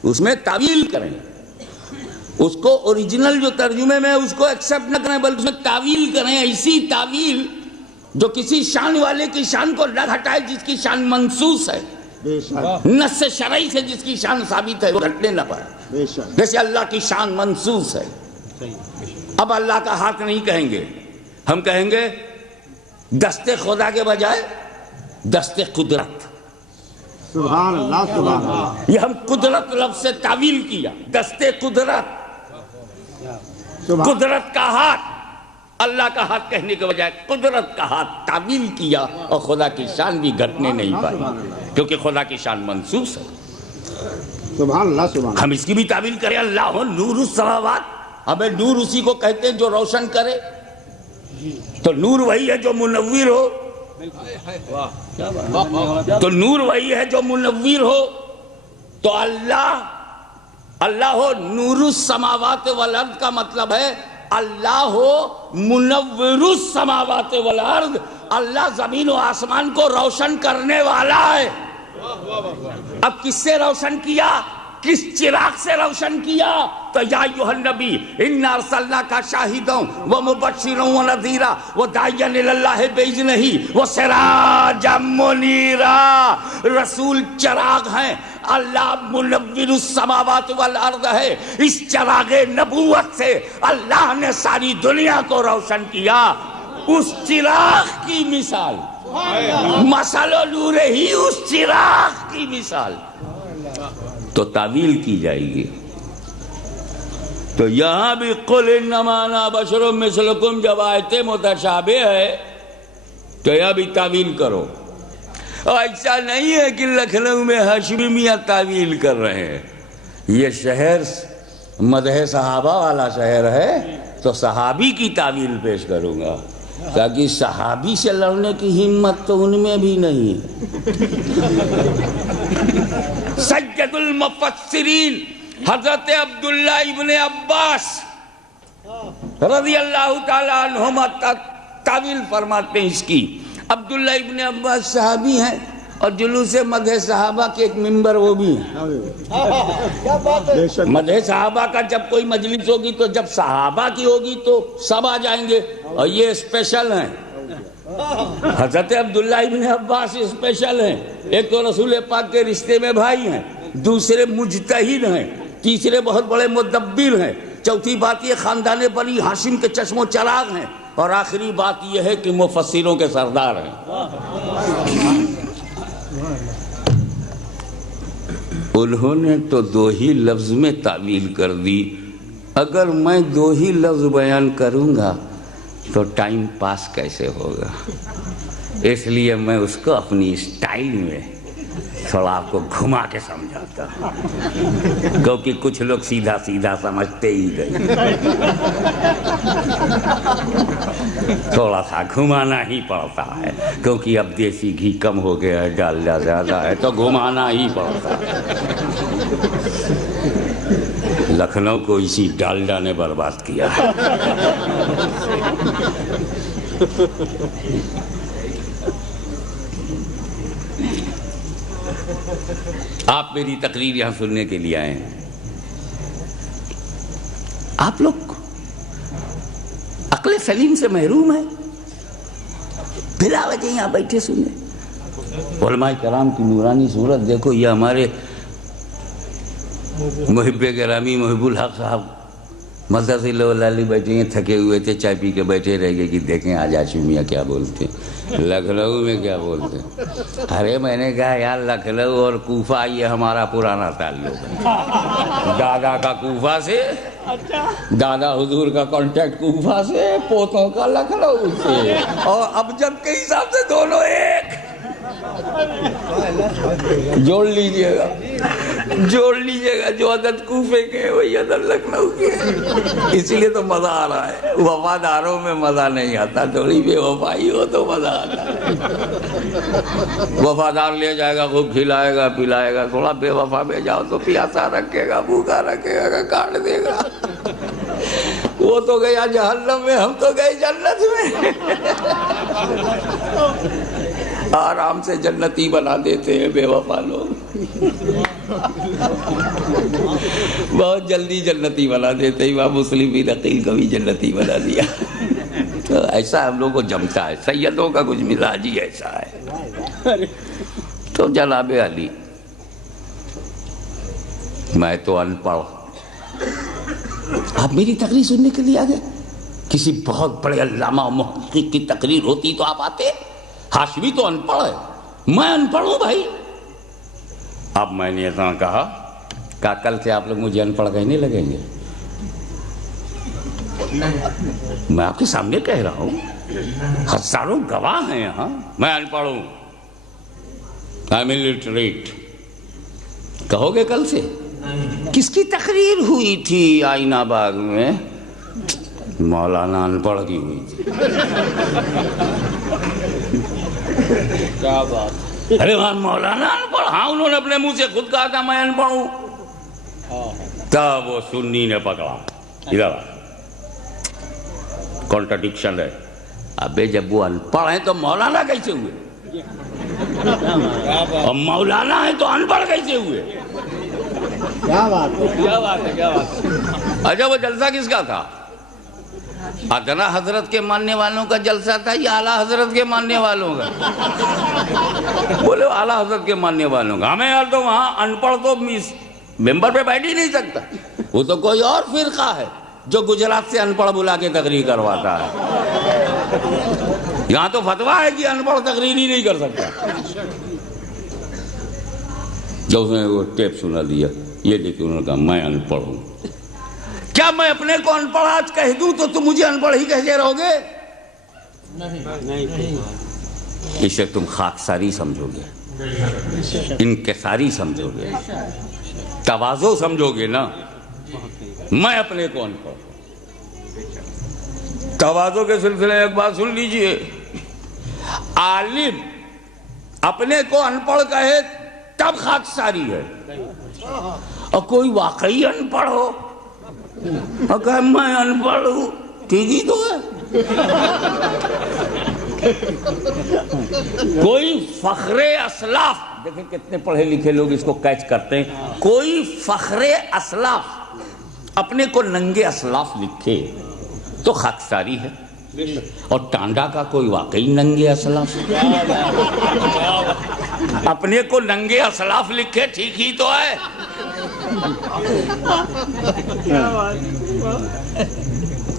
اس میں تعویل کریں، اس کو اوریجنل جو ترجمے میں ہے اس کو ایکسپٹ نہ کریں بلکہ اس میں تعویل کریں. ایسی تعویل جو کسی شان والے کی شان کو نہ ہٹائے جس کی شان منصوص ہے، نص شرعی سے جس کی شان ثابت ہے وہ گھٹنے نہ پائے. جیسے اللہ کی شان منصوص ہے. اب اللہ کا ہاتھ نہیں کہیں گے، ہم کہیں گے دست خدا کے بجائے دست قدرت. سبحان اللہ، سبحان اللہ. یہ ہم قدرت لفظ سے تعویل کیا، دست قدرت، قدرت کا ہاتھ. اللہ کا ہاتھ کہنے کے بجائے قدرت کا ہاتھ تعویل کیا، اور خدا کی شان بھی گھٹنے نہیں پائی کیونکہ خدا کی شان منصوص ہے. سبحان اللہ، سبحان. ہم اس کی بھی تعویل کریں، اللہ نور السماوات، ہمیں نور اسی کو کہتے ہیں جو روشن کرے. تو نور وہی ہے جو منور ہو، تو نور وہی ہے جو منور ہو. تو اللہ ہو نور السماوات والارض کا مطلب ہے اللہ ہو منور السماوات والارض. اللہ زمین و آسمان کو روشن کرنے والا ہے. اب کس سے روشن کیا؟ کس چراغ سے روشن کیا؟ تو یا ایھا النبی انا ارسلناک شاہدا ومبشرا ونذیرا وداعیا الی اللہ باذنہ وسراجا منیرا. رسول چراغ ہیں، اللہ منور السماوات والارض ہے. اس چراغ نبوت سے اللہ نے ساری دنیا کو روشن کیا. اس چراغ کی مثال مثل نور ہی اس چراغ کی مثال. تو تعویل کی جائے گی. تو یہاں بھی قل انما انا بشر مثلکم جب آیت متشابہ ہے تو یہ بھی تعویل کرو. ایسا نہیں ہے کہ لکھنؤ میں ہاشمی میاں تعویل کر رہے ہیں. یہ شہر مدح صحابہ والا شہر ہے تو صحابی کی تعویل پیش کروں گا تاکہ صحابی سے لڑنے کی ہمت تو ان میں بھی نہیں ہے. سید المفسرین حضرت عبداللہ ابن عباس رضی اللہ تعالیٰ عنہما تعویل فرماتے ہیں اس کی. عبداللہ ابن عباس صحابی ہیں اور جلوس مدح صحابہ کے ایک ممبر وہ بھی ہیں. مدح صحابہ کا جب کوئی مجلس ہوگی تو جب صحابہ کی ہوگی تو سب آ جائیں گے اور یہ اسپیشل ہیں. حضرت عبداللہ ابن عباس اسپیشل ہیں. ایک تو رسول پاک کے رشتے میں بھائی ہیں, دوسرے مجتہد ہیں, تیسرے بہت بڑے مدبر ہیں, چوتھی بات یہ خاندان بنی ہاشم کے چشم و چراغ ہیں, اور آخری بات یہ ہے کہ مفسروں کے سردار ہیں. انہوں نے تو دو ہی لفظ میں تعویل کر دی. اگر میں دو ہی لفظ بیان کروں گا تو ٹائم پاس کیسے ہوگا؟ اس لیے میں اس کو اپنی اسٹائل میں تھوڑا آپ کو گھما کے سمجھاتا ہوں, کیونکہ کچھ لوگ سیدھا سیدھا سمجھتے ہی نہیں. تھوڑا سا گھمانا ہی پڑتا ہے کیونکہ اب دیسی گھی کم ہو گیا ہے, ڈالڈا زیادہ ہے تو گھمانا ہی پڑتا ہے. لکھنؤ کو اسی ڈالڈا نے برباد کیا ہے. آپ میری تقریر یہاں سننے کے لیے آئے ہیں. آپ لوگ عقل سلیم سے محروم ہیں, بلا وجہ یہاں بیٹھے سنیں. علماء کرام کی نورانی صورت دیکھو. یہ ہمارے محب گرامی محب الحق صاحب مزہ سے اللہ بیٹھے ہیں, تھکے ہوئے تھے, چائے پی کے بیٹھے رہ گئے کہ دیکھیں آج ہاشمیہ کیا بولتے ہیں, لکھنؤ میں کیا بولتے ہیں. ارے میں نے کہا یار لکھنؤ اور کوفہ یہ ہمارا پرانا تعلق ہے. دادا کا کوفہ سے, دادا حضور کا کانٹیکٹ کوفہ سے, پوتوں کا لکھنؤ سے, اور اب جب کے حساب سے دونوں ایک. جوڑ لیجئے گا, جوڑ لیجئے گا. جو عدد کوفے کے وہی عدد لکھنؤ کے. اس لیے تو مزہ آ رہا ہے. وفاداروں میں مزہ نہیں آتا, تھوڑی بے وفائی ہو تو مزہ آتا ہے. وفادار لے جائے گا, خوب کھلائے گا پلائے گا. تھوڑا بے وفا میں جاؤ تو پیاسا رکھے گا, بھوکا رکھے گا, کاٹ دے گا. وہ تو گیا جہنم میں, ہم تو گئے جنت میں. آرام سے جنتی بنا دیتے ہیں بے وفا لوگ. بہت جلدی جنتی بنا دیتے. امام مسلم بن عقیل کو بھی جنتی بنا دیا. تو ایسا ہم لوگ کو جمتا ہے. سیدوں کا کچھ مزاج ہی ایسا ہے. تو جناب علی, میں تو ان پڑھ, آپ میری تقریر سننے کے لیے آ گئے. کسی بہت بڑے علامہ و محقق کی تقریر ہوتی تو آپ آتے. ہاشمی تو ان پڑھ ہے, میں ان پڑھ ہوں بھائی. اب میں نے اتنا کہا کل سے آپ لوگ مجھے ان پڑھ کہنے لگیں گے. میں آپ کے سامنے کہہ رہا ہوں, ہزاروں گواہ ہیں یہاں, میں ان پڑھ ہوں, آئی ایم الٹریٹ. کہو گے کل سے کس کی تقریر ہوئی تھی آئینہ باغ میں؟ مولانا ان پڑھ کی ہوئی تھی. کیا بات. ارے وہاں مولانا ان پڑھ, ہاں انہوں نے اپنے منہ سے خود کہا تھا میں ان پڑھ ہوں. تب وہ سنی نے پکڑا, ادھر کانٹرڈکشن ہے. ابے جب وہ ان پڑھ ہیں تو مولانا کیسے ہوئے؟ اور مولانا ہے تو ان پڑھ کیسے ہوئے؟ کیا بات ہے, کیا بات ہے, کیا بات ہے. اچھا وہ جلسہ کس کا تھا؟ ادنا حضرت کے ماننے والوں کا جلسہ تھا یا اعلیٰ حضرت کے ماننے والوں کا؟ بولے اعلیٰ حضرت کے ماننے والوں کا. ہمیں یار تو وہاں ان پڑھ تو ممبر پہ بیٹھ ہی نہیں سکتا. وہ تو کوئی اور فرقہ ہے جو گجرات سے ان پڑھ بلا کے تقریر کرواتا ہے. یہاں تو فتویٰ ہے کہ ان پڑھ تقریر ہی نہیں کر سکتا. جب اس نے وہ ٹیپ سنا دیا, یہ دیکھیں انہوں نے کہا میں ان پڑھ ہوں. کیا میں اپنے کو ان پڑھ آج کہہ دوں تو تم مجھے ان پڑھ ہی کہتے رہو گے؟ اسے تم خاکساری سمجھو گے, انکساری سمجھو گے, تواضع سمجھو گے نا. میں اپنے کو ان پڑھ. تواضع کے سلسلے میں ایک بات سن لیجئے, عالم اپنے کو ان پڑھ کہے تب خاکساری ہے, اور کوئی واقعی ان پڑھ ہو اور کہے میں ان پڑھ ہوں, ٹھیک ہی تو ہے. کوئی فخر اسلاف, دیکھیں کتنے پڑھے لکھے لوگ اس کو کیچ کرتے ہیں, کوئی فخر اسلاف اپنے کو ننگے اسلاف لکھے تو خاکساری ہے, اور ٹانڈا کا کوئی واقعی ننگے اسلاف اپنے کو ننگے اسلاف لکھے, ٹھیک ہی تو ہے.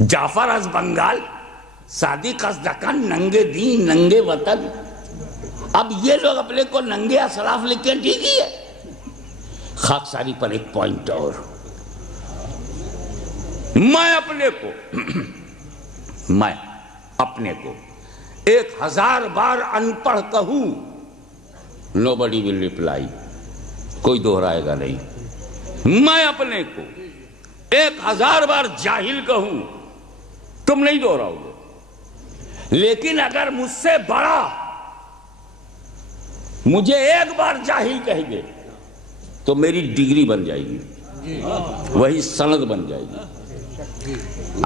جعفر از بنگال, صادق از دکن, ننگے دین ننگے وطن. اب یہ لوگ اپنے کو ننگے اسلاف لکھے, ٹھیک ہی ہے. خاکساری پر ایک پوائنٹ اور, میں اپنے کو 1000 بار ان پڑھ کہوں, nobody will reply, کوئی دہرائے گا نہیں. میں اپنے کو 1000 بار جاہل کہوں, تم نہیں دہراؤ گے. لیکن اگر مجھ سے بڑا مجھے ایک بار جاہل کہہ دے تو میری ڈگری بن جائے گی, وہی سند بن جائے گی.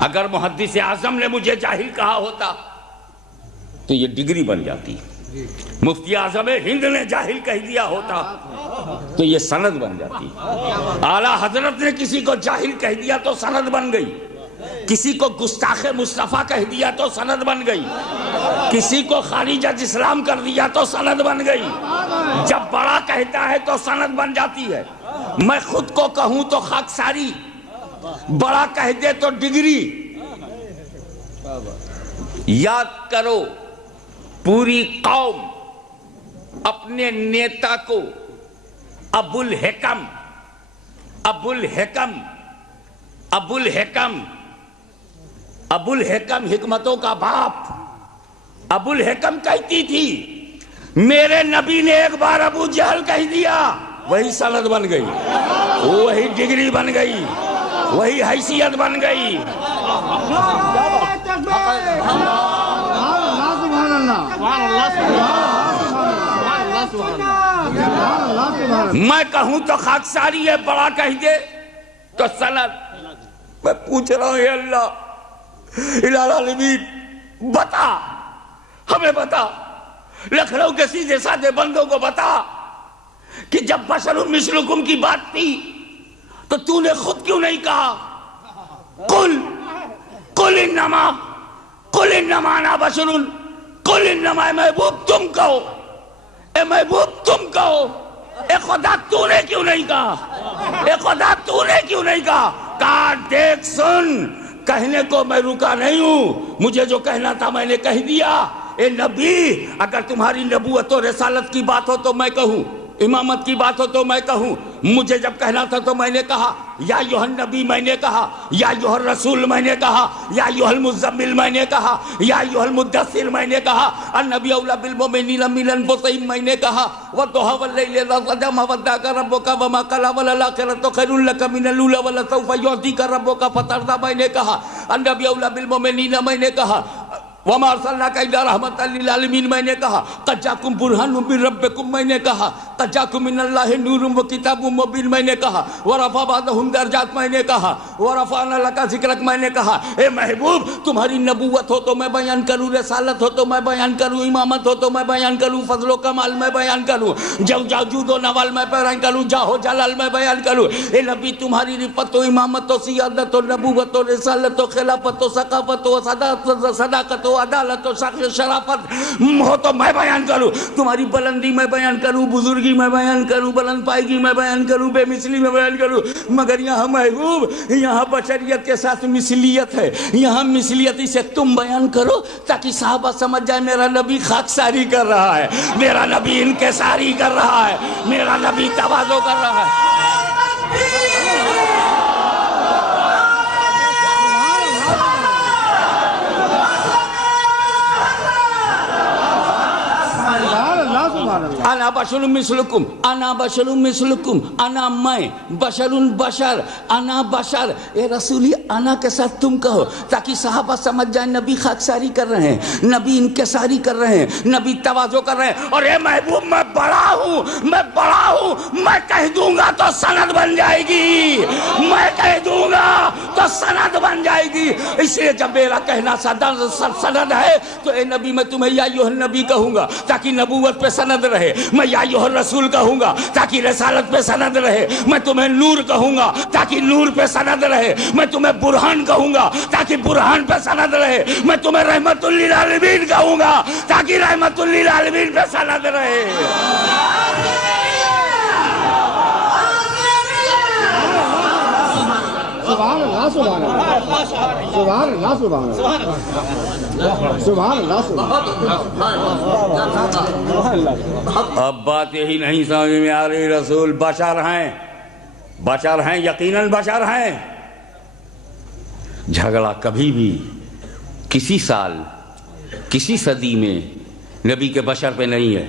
اگر محدث اعظم نے مجھے جاہل کہا ہوتا تو یہ ڈگری بن جاتی. مفتی اعظم ہند نے جاہل کہہ دیا ہوتا تو یہ سند بن جاتی. اعلیٰ حضرت نے کسی کو جاہل کہہ دیا تو سند بن گئی. کسی کو گستاخ مصطفیٰ کہہ دیا تو سند بن گئی. کسی کو خارج از اسلام کر دیا تو سند بن گئی. جب بڑا کہتا ہے تو سند بن جاتی ہے. میں خود کو کہوں تو خاکساری, بڑا کہہ دے تو ڈگری. یاد کرو, پوری قوم اپنے نیتا کو ابو الحکم حکمتوں کا باپ, ابو الحکم کہتی تھی میرے نبی نے ایک بار ابو جہل کہہ دیا, وہی سند بن گئی, وہی ڈگری بن گئی, وہی حیثیت بن گئی. میں کہوں تو خاکساری ہے, بڑا کہہ دے تو سند. میں پوچھ رہا ہوں, اے اللہ الہ العالمین, بتا, ہمیں بتا, لکھنؤ کے سیدھے سادے بندوں کو بتا کہ جب بشر مثلکم کی بات تھی تو تو نے خود کیوں نہیں کہا قل انما انا بشر, قل انما, اے محبوب تم کہو, اے محبوب تم کہو. اے خدا تو نے کیوں نہیں کہا, اے خدا تو نے کیوں نہیں کہا. کہا دیکھ سن, کہنے کو میں رکا نہیں ہوں, مجھے جو کہنا تھا میں نے کہہ دیا. اے نبی, اگر تمہاری نبوت و رسالت کی بات ہو تو میں کہوں, امامت کی بات ہو تو میں کہوں. مجھے جب کہنا تھا تو میں نے کہا یا ایھا النبی, میں نے کہا یا ایھا الرسول, میں نے کہا یا ایھا المزمل, میں نے کہا یا ایھا المدثر, میں نے کہا النبی اولی بالمؤمنین من انفسہم, میں نے کہا والضحی واللیل اذا سجی ما ودعک ربک وما قلی وللآخرۃ خیر لک من الاولی ولسوف یعطیک ربک فترضی, میں نے کہا النبی اولی بالمؤمنین, میں نے کہا وما ارسلناک الا رحمۃ للعالمین, میں نے کہا قد جاءکم برہان من ربکم, میں نے کہا قد جاءکم من اللہ نور و کتاب مبین میں نے کہا، ورفع بعضهم درجات میں نے کہا، ورفعنا لک ذکرک میں نے کہا۔ اے محبوب تمہاری نبوت ہو تو میں بیان کروں، رسالت ہو تو میں بیان کروں، امامت ہو تو میں بیان کروں، فضل و کمال میں بیان کروں، جود و نوال میں بیان کروں، جاہ و جلال میں بیان کروں۔ اے نبی تمہاری رفت و امامت و سیادت و نبوت و رسالت و خلافت و ثقافت و صداقت و عدالت و شرافت ہو تو میں بیان کروں، تمہاری بلندی میں بیان کروں، بزرگی میں بیان کروں، بلند پائیگی میں بیان کروں، بے مثلی میں بیان کروں۔ مگر یہاں محبوب یہاں بشریت کے ساتھ مثلیت ہے، یہاں مثلیت اسے تم بیان کرو تاکہ صحابہ سمجھ جائے میرا نبی خاکساری کر رہا ہے، میرا نبی انکساری کر رہا ہے، میرا نبی تواضع کر رہا ہے۔ انا بشر مثلکم، انا بشر مثلکم، انا میں بشر بشر، انا بشر۔ اے رسولی انا کے ساتھ تم کہو تاکہ صحابہ سمجھ جائیں نبی خاکساری کر رہے ہیں، نبی انکساری کر رہے ہیں، نبی تواضع کر رہے ہیں۔ اور اے محبوب میں بڑا ہوں، میں بڑا ہوں، میں کہہ دوں گا تو سند بن جائے گی، میں کہہ دوں گا تو سند بن جائے گی۔ اس لیے جب میرا کہنا سند ہے تو اے نبی میں تمہیں یا ایھا النبی کہوں گا تاکہ نبوت پہ سند رہے، میں یا ایھا الرسول کہوں گا تاکہ رسالت پہ سند رہے، میں تمہیں نور کہوں گا تاکہ نور پہ سند رہے، میں تمہیں برہان کہوں گا تاکہ برہان پہ سند رہے، میں تمہیں رحمت للعالمین کہوں گا تاکہ رحمت للعالمین پہ سند رہے۔ سبحان اللہ سبحان اللہ سبحان اللہ سبحان اللہ سبحان اللہ۔ اب بات یہی نہیں سمجھ میں آ رہی، رسول بشر ہیں، بشر ہیں، یقیناً بشر ہیں۔ جھگڑا کبھی بھی کسی سال کسی صدی میں نبی کے بشر پہ نہیں ہے۔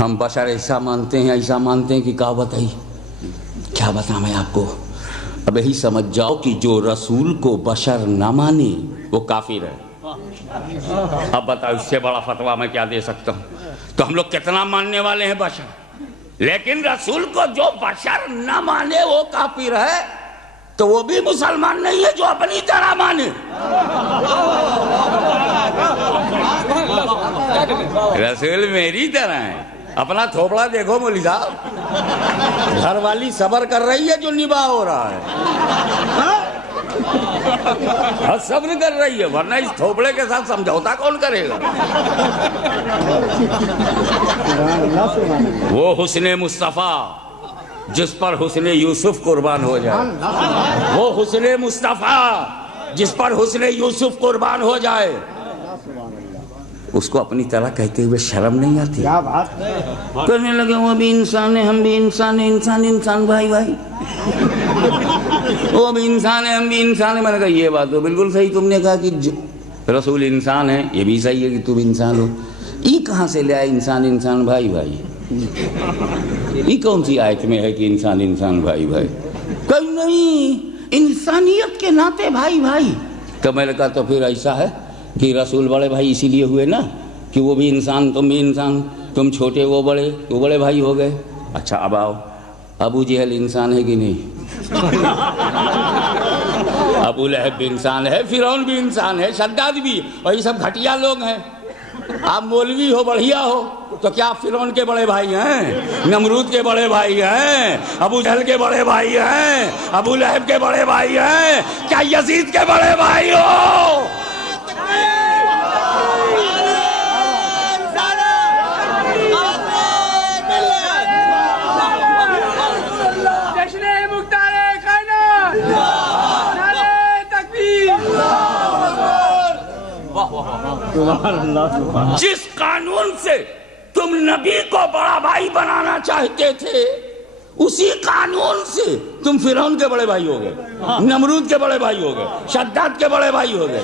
ہم بشر ایسا مانتے ہیں کہ کیا بتائی، کیا بتاؤں میں آپ کو؟ اب یہی سمجھ جاؤ کہ جو رسول کو بشر نہ مانے وہ کافر ہے۔ اب بتاؤ اس سے بڑا فتویٰ میں کیا دے سکتا ہوں؟ تو ہم لوگ کتنا ماننے والے ہیں بشر، لیکن رسول کو جو بشر نہ مانے وہ کافر ہے، تو وہ بھی مسلمان نہیں ہے جو اپنی طرح مانے۔ رسول میری طرح ہے۔ اپنا تھوپڑا دیکھو مولوی صاحب، گھر والی صبر کر رہی ہے جو نباہ ہو رہا ہے، صبر کر رہی ہے، ورنہ اس تھوپڑے کے ساتھ سمجھوتا کون کرے گا؟ وہ حسن مصطفیٰ جس پر حسن یوسف قربان ہو جائے، وہ حسن مصطفیٰ جس پر حسن یوسف قربان ہو جائے، اس کو اپنی طرح کہتے ہوئے شرم نہیں آتی؟ کیا بات کرنے لگے وہ بھی انسان ہے، ہم بھی انسان ہیں، انسان بھائی بھائی، وہ بھی انسان ہے، ہم بھی انسان ہیں۔ میں نے کہا یہ بات تو بالکل صحیح، تم نے کہا کہ رسول انسان ہے، یہ بھی صحیح ہے کہ تم انسان ہو، یہ کہاں سے لے آئے انسان بھائی بھائی؟ یہ کون سی آیت میں ہے کہ انسان بھائی بھائی؟ کہیں نہیں، انسانیت کے ناطے بھائی بھائی۔ تو میں نے کہا تو پھر ایسا ہے کہ رسول بڑے بھائی اسی لیے ہوئے نا کہ وہ بھی انسان تم بھی انسان، تم چھوٹے وہ بڑے بھائی ہو گئے۔ اچھا اب آؤ، ابو جہل انسان ہے کہ نہیں؟ ابو لہب بھی انسان ہے، فرعون بھی انسان ہے، شداد بھی، اور یہ سب گھٹیا لوگ ہیں۔ آپ مولوی ہو، بڑھیا ہو، تو کیا آپ فرعون کے بڑے بھائی ہیں، نمرود کے بڑے بھائی ہیں، ابو جہل کے بڑے بھائی ہیں، ابو لہب کے بڑے بھائی ہیں، کیا یزید کے بڑے بھائی ہو؟ جس قانون سے تم نبی کو بڑا بھائی بنانا چاہتے تھے، اسی قانون سے تم فرعون کے بڑے بھائی ہو گئے، نمرود کے بڑے بھائی ہو گئے، شداد کے بڑے بھائی ہو گئے۔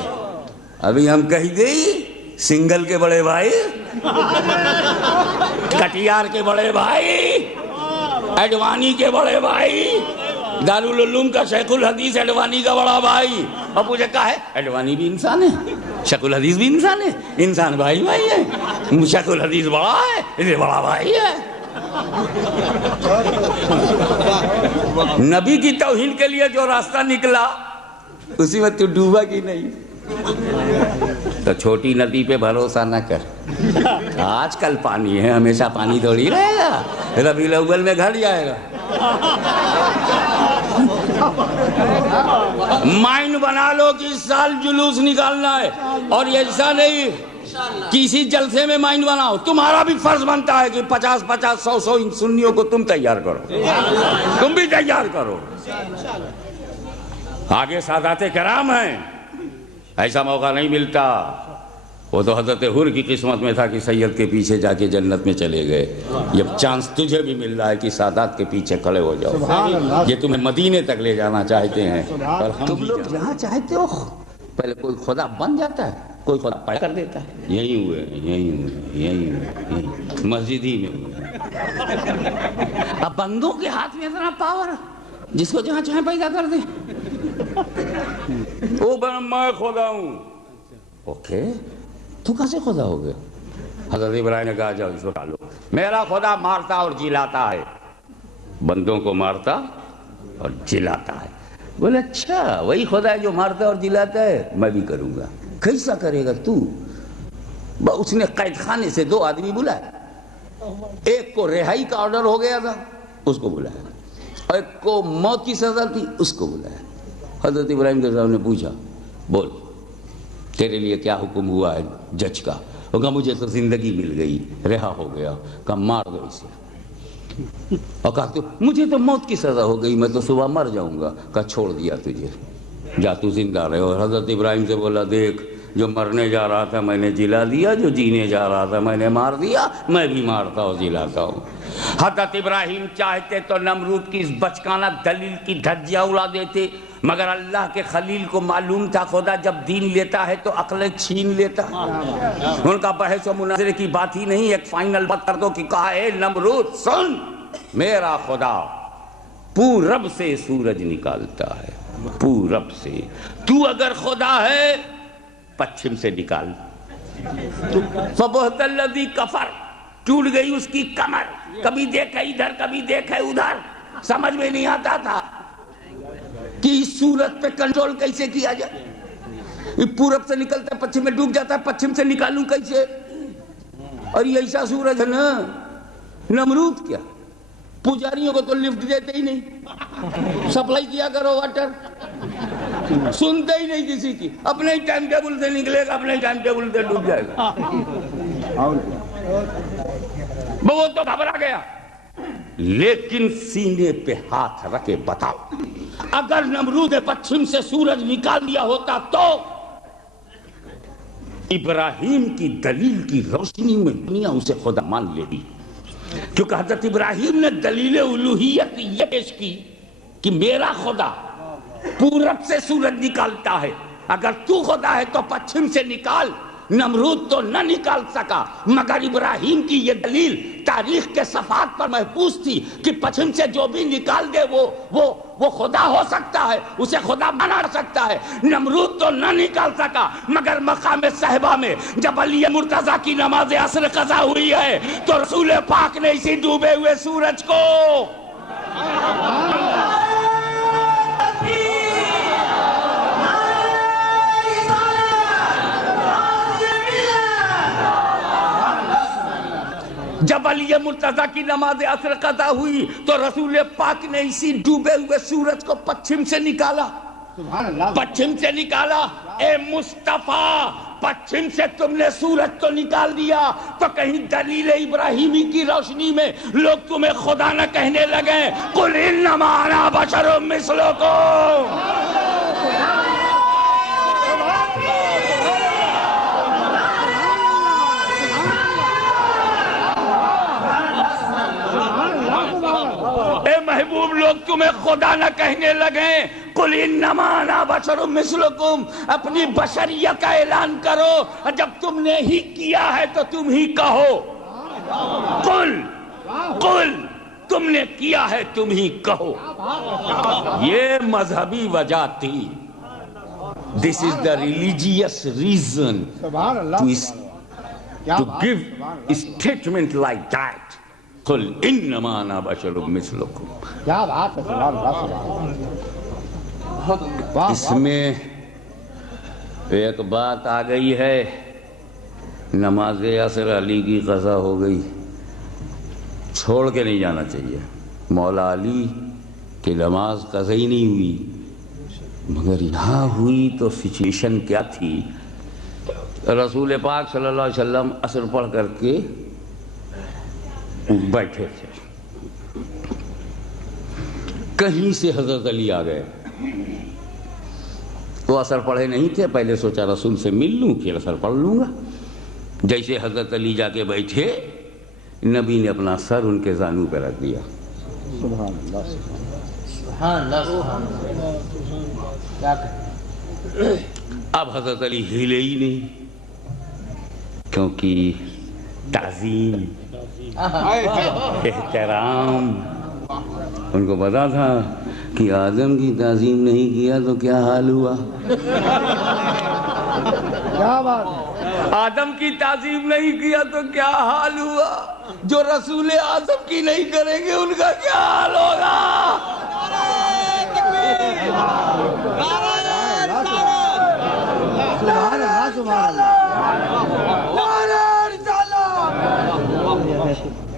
ابھی ہم کہی گئی سنگل کے بڑے بھائی، کٹیار کے بڑے بھائی، ایڈوانی کے بڑے بھائی، دارالعلوم کا شیخ الحدیث ایڈوانی کا بڑا بھائی۔ اب مجھے کہا ہے ایڈوانی بھی انسان ہے، شیخ الحدیث بھی انسان ہے، انسان بھائی بھائی ہے۔ مشاق الحدیث بڑا ہے، یہ بڑا بھائی ہے۔ نبی کی توہین کے لیے جو راستہ نکلا اسی میں تو ڈوبا کی نہیں۔ تو چھوٹی ندی پہ بھروسہ نہ کر، آج کل پانی ہے، ہمیشہ پانی تھوڑی رہے گا، ربیع الاول میں گھٹ جائے گا۔ مائنڈ بنا لو کہ اس سال جلوس نکالنا ہے، اور ایسا نہیں کسی جلسے میں مائنڈ بناؤ، تمہارا بھی فرض بنتا ہے کہ 50 100 ان سنیوں کو تم تیار کرو، تم بھی تیار کرو۔ آگے سادات کرام ہیں، ایسا موقع نہیں ملتا۔ وہ تو حضرت حر کی قسمت میں تھا کہ سید کے پیچھے جا کے جنت میں چلے گئے، یہ چانس تجھے بھی مل رہا ہے کہ سادات کے پیچھے کھڑے ہو جاؤ، یہ تمہیں مدینے تک لے جانا چاہتے ہیں، اور تم لوگ جہاں چاہتے ہو پہلے کوئی خدا بن جاتا ہے، کوئی خدا پیدا کر دیتا ہے۔ یہی ہوئے مسجد ہی میں ہوئے۔ اب بندوں کے ہاتھ میں اتنا پاور، جس کو جہاں چاہیں پیدا کر دیں۔ میں خدا ہوں، اوکے تو کیسے خدا ہو گیا؟ حضرت ابراہیم نے کہا جاؤ اس کو ڈالو، میرا خدا مارتا اور جلاتا ہے، بندوں کو مارتا اور جلاتا ہے۔ بولے اچھا وہی خدا ہے جو مارتا اور جلاتا ہے، میں بھی کروں گا۔ کیسا کرے گا تو؟ اس نے قید خانے سے 2 آدمی بلائے، ایک کو رہائی کا آرڈر ہو گیا تھا اس کو بلایا، اور ایک کو موت کی سزا تھی اس کو بلایا۔ حضرت ابراہیم کے صاحب نے پوچھا بول تیرے لیے کیا حکم ہوا ہے جج کا؟ وہ کہا مجھے تو زندگی مل گئی، رہا ہو گیا۔ کہا مار دو اسے۔ اور کہا تو مجھے تو موت کی سزا ہو گئی، میں تو صبح مر جاؤں گا۔ کہا چھوڑ دیا تجھے، جا تو زندہ رہے۔ اور حضرت ابراہیم سے بولا دیکھ جو مرنے جا رہا تھا میں نے جلا دیا، جو جینے جا رہا تھا میں نے مار دیا، میں بھی مارتا ہوں جلاتا ہوں۔ حضرت ابراہیم چاہتے تو نمرود کی اس بچکانہ دلیل کی دھجیاں اڑا دیتے، مگر اللہ کے خلیل کو معلوم تھا خدا جب دین لیتا ہے تو عقلیں چھین لیتا۔ ان کا بحث و مناظرے کی بات ہی نہیں، ایک فائنل بات کر دو کہ کہا اے نمرود سن، میرا خدا پورب سے سورج نکالتا ہے، پورب سے، تو اگر خدا ہے پچھم سے نکال۔ فبہت الذی کفر، ٹوٹ گئی اس کی کمر، کبھی دیکھا ادھر کبھی دیکھا ادھر، سمجھ میں نہیں آتا تھا کہ اس صورت پہ کنٹرول کیسے کیا جائے۔ پورب سے نکلتا ہے پچھم میں ڈوب جاتا ہے، پچھم سے نکالوں کیسے؟ اور یہ ایسا سورج ہے نا، نمرود کیا پجاریوں کو تو لفٹ دیتے ہی نہیں، سپلائی کیا کرو واٹر، سنتے ہی نہیں کسی کی، اپنے ہی ٹائم ٹیبل سے نکلے گا، اپنے ہی ٹائم ٹیبل سے ڈوب جائے گا۔ وہ تو گھبرا گیا، لیکن سینے پہ ہاتھ رکھے بتاؤ اگر نمرود پچھم سے سورج نکال دیا ہوتا تو ابراہیم کی دلیل کی روشنی میں دنیا اسے خدا مان لیتی، کیونکہ حضرت ابراہیم نے دلیل الوہیت یہ پیش کی کہ میرا خدا پورب سے سورج نکالتا ہے، اگر تو خدا ہے تو پچھم سے نکال۔ نمرود تو نہ نکال سکا، مگر ابراہیم کی یہ دلیل تاریخ کے صفحات پر محفوظ تھی کہ پچھم سے جو بھی نکال دے وہ خدا ہو سکتا ہے، اسے خدا بنا سکتا ہے۔ نمرود تو نہ نکال سکا، مگر مقام صحبہ میں جب علی مرتضیٰ کی نماز عصر قضا ہوئی ہے تو رسول پاک نے اسی ڈوبے ہوئے سورج کو جب علی مرتضیٰ کی نماز عصر قضا ہوئی تو رسول پاک نے اسی ڈوبے ہوئے سورج کو پچھم سے نکالا، پچھم سے نکالا۔ اے مصطفیٰ پچھم سے تم نے سورج تو نکال دیا تو کہیں دلیل ابراہیمی کی روشنی میں لوگ تمہیں خدا نہ کہنے لگے قل انما انا بشر مثلکم۔ اے محبوب لوگ تمہیں خدا نہ کہنے لگیں قل انما انا بشر مثلکم، اپنی بشریت کا اعلان کرو، جب تم نے ہی کیا ہے تو تم ہی کہو، قل تم نے کیا ہے تم ہی کہو۔ یہ مذہبی وجہ تھی، this is the religious reason to to give a statement like that. قل انما انا بشر مثلکم. کیا بات ہے, سبحان اللہ سبحان اللہ. اس میں ایک بات آ گئی ہے, نماز عصر علی کی قضا ہو گئی, چھوڑ کے نہیں جانا چاہیے. مولا علی کی نماز قضا ہی نہیں ہوئی, مگر یہاں ہوئی تو سچویشن کیا تھی. رسول پاک صلی اللہ علیہ وسلم عصر پڑھ کر کے بیٹھے تھے, کہیں سے حضرت علی آ گئے. وہ عصر پڑھے نہیں تھے, پہلے سوچا رسول سے مل لوں پھر عصر پڑھ لوں گا. جیسے حضرت علی جا کے بیٹھے, نبی نے اپنا سر ان کے زانو پہ رکھ دیا. سبحان اللہ سبحان اللہ. اب حضرت علی ہلے ہی نہیں, کیونکہ تعظیم احترام, ان کو پتا تھا کہ آدم کی تعظیم نہیں کیا تو کیا حال ہوا. کیا بات ہے, آدم کی تعظیم نہیں کیا تو کیا حال ہوا, جو رسول اعظم کی نہیں کریں گے ان کا کیا حال ہوگا. سبحان اللہ سبحان اللہ.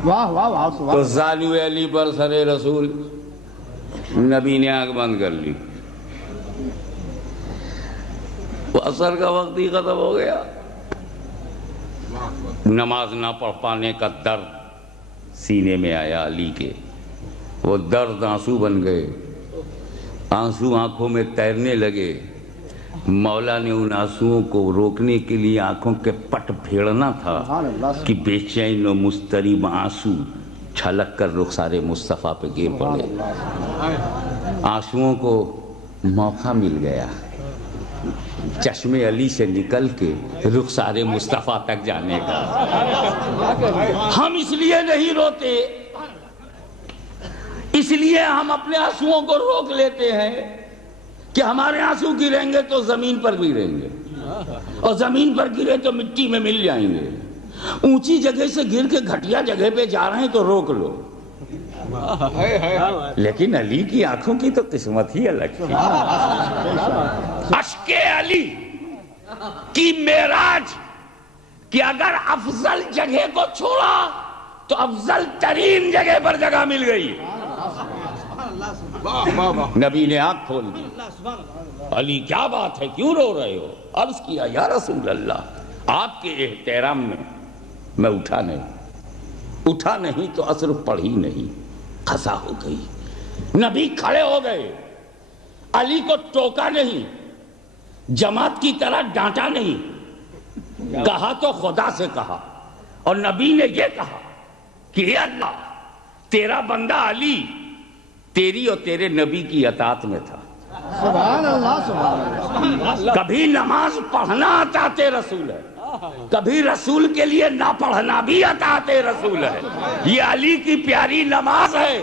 واہ واہ واہ تو سبحان. زانو علی پر سر رسول, نبی نے آنکھ بند کر لی. وہ عصر کا وقت ہی ختم ہو گیا. نماز نہ پڑھ پانے کا درد سینے میں آیا علی کے, وہ درد آنسو بن گئے, آنسو آنکھوں میں تیرنے لگے. مولا نے ان آنسوؤں کو روکنے کے لیے آنکھوں کے پٹ پھیڑنا تھا کہ بے چین و مضطرب آنسو چھلک کر رخسار مصطفیٰ پہ گر پڑے. آنسوؤں کو موقع مل گیا چشم علی سے نکل کے رخسار مصطفیٰ تک جانے کا. ہم اس لیے نہیں روتے, اس لیے ہم اپنے آنسوؤں کو روک لیتے ہیں کہ ہمارے آنسو گریں گے تو زمین پر گریں گے, اور زمین پر گرے تو مٹی میں مل جائیں گے. اونچی جگہ سے گر کے گھٹیا جگہ پہ جا رہے ہیں تو روک لو. لیکن علی کی آنکھوں کی تو قسمت ہی الگ تھی. اشک علی کی معراج کہ اگر افضل جگہ کو چھوڑا تو افضل ترین جگہ پر جگہ مل گئی. نبی نے آنکھ کھول دی. علی کیا بات ہے, کیوں رو رہے ہو؟ عرض کیا یا رسول اللہ, آپ کے احترام میں میں اٹھا نہیں تو عصر پڑھی نہیں, قضا ہو گئی. نبی کھڑے ہو گئے, علی کو ٹوکا نہیں, جماعت کی طرح ڈانٹا نہیں, کہا تو خدا سے کہا, اور نبی نے یہ کہا کہ اے اللہ, تیرا بندہ علی تیری اور تیرے نبی کی اطاعت میں تھا. سبحان اللہ سبحان اللہ. کبھی نماز پڑھنا اطاعت رسول ہے, کبھی رسول کے لیے نہ پڑھنا بھی اطاعت رسول ہے. یہ علی کی پیاری نماز ہے.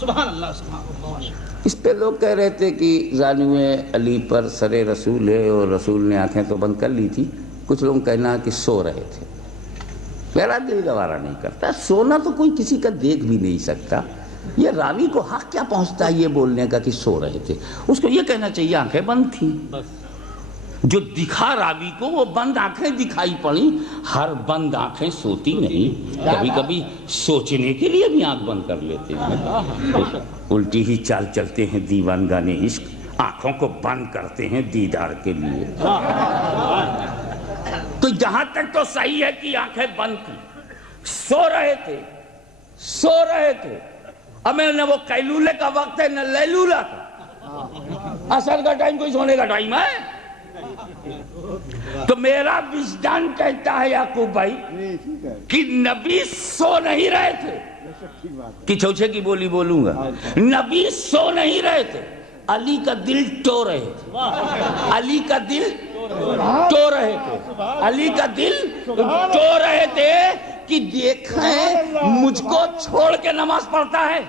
سبحان اللہ سبحان اللہ. اس پہ لوگ کہہ رہے تھے کہ زانو علی پر سر رسول ہے اور رسول نے آنکھیں تو بند کر لی تھی. کچھ لوگ کہنا کہ سو رہے تھے. میرا دل گوارا نہیں کرتا, سونا تو کوئی کسی کا دیکھ بھی نہیں سکتا. یہ راوی کو حق کیا پہنچتا ہے یہ بولنے کا کہ سو رہے تھے؟ اس کو یہ کہنا چاہیے آنکھیں بند تھیں. جو دکھا راوی کو وہ بند آنکھیں دکھائی پڑی. ہر بند آنکھیں سوتی نہیں, کبھی کبھی سوچنے کے لیے بھی آنکھ بند کر لیتے ہیں. الٹی ہی چال چلتے ہیں دیوان گانے عشق, آنکھوں کو بند کرتے ہیں دیدار کے لیے. تو جہاں تک تو صحیح ہے کہ آنکھیں بند تھی, سو رہے تھے. اب میں نہ وہ قیلولے کا وقت ہے نہ لیلولہ کا. عصر کا ٹائم کوئی سونے کا ٹائم ہے؟ تو میرا وجدان کہتا ہے یعقوب بھائی کہ نبی سو نہیں رہے تھے. کہ چوچے کی بولی بولوں گا, نبی سو نہیں رہے تھے, علی کا دل ٹو رہے تھے. علی کا دل ٹو رہے تھے. علی کا دل ٹو رہے تھے کہ دیکھیں مجھ کو چھوڑ کے نماز پڑھتا ہے.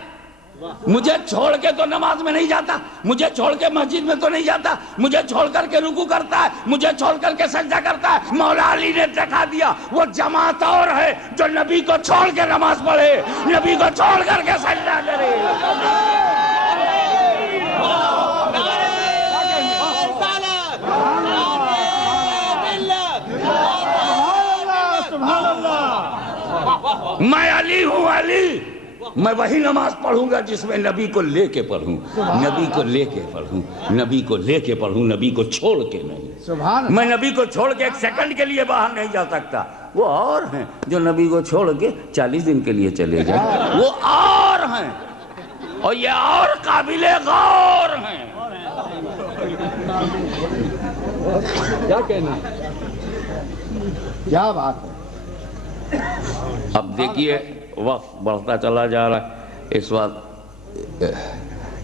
مجھے چھوڑ کے تو نماز میں نہیں جاتا، مجھے چھوڑ کے مسجد میں تو نہیں جاتا، مجھے چھوڑ کر کے رکوع کرتا ہے، مجھے چھوڑ کر کے سجدہ کرتا ہے۔ مولا علی نے دکھا دیا وہ جماعت اور ہے جو نبی کو چھوڑ کے نماز پڑھے، نبی کو چھوڑ کر کے سجدہ کرے۔ میں علی ہوں، علی، میں وہی نماز پڑھوں گا جس میں نبی کو لے کے پڑھوں، نبی کو لے کے پڑھوں، نبی کو لے کے پڑھوں، نبی کو چھوڑ کے نہیں۔ میں نبی کو چھوڑ کے ایک سیکنڈ کے لیے باہر نہیں جا سکتا۔ وہ اور ہیں جو نبی کو چھوڑ کے 40 دن کے لیے چلے جائیں، وہ اور ہیں، اور یہ اور قابل غور ہیں۔ کیا کہنا ہے؟ کیا بات ہے؟ اب دیکھیے وقت بڑھتا چلا جا رہا ہے، اس وقت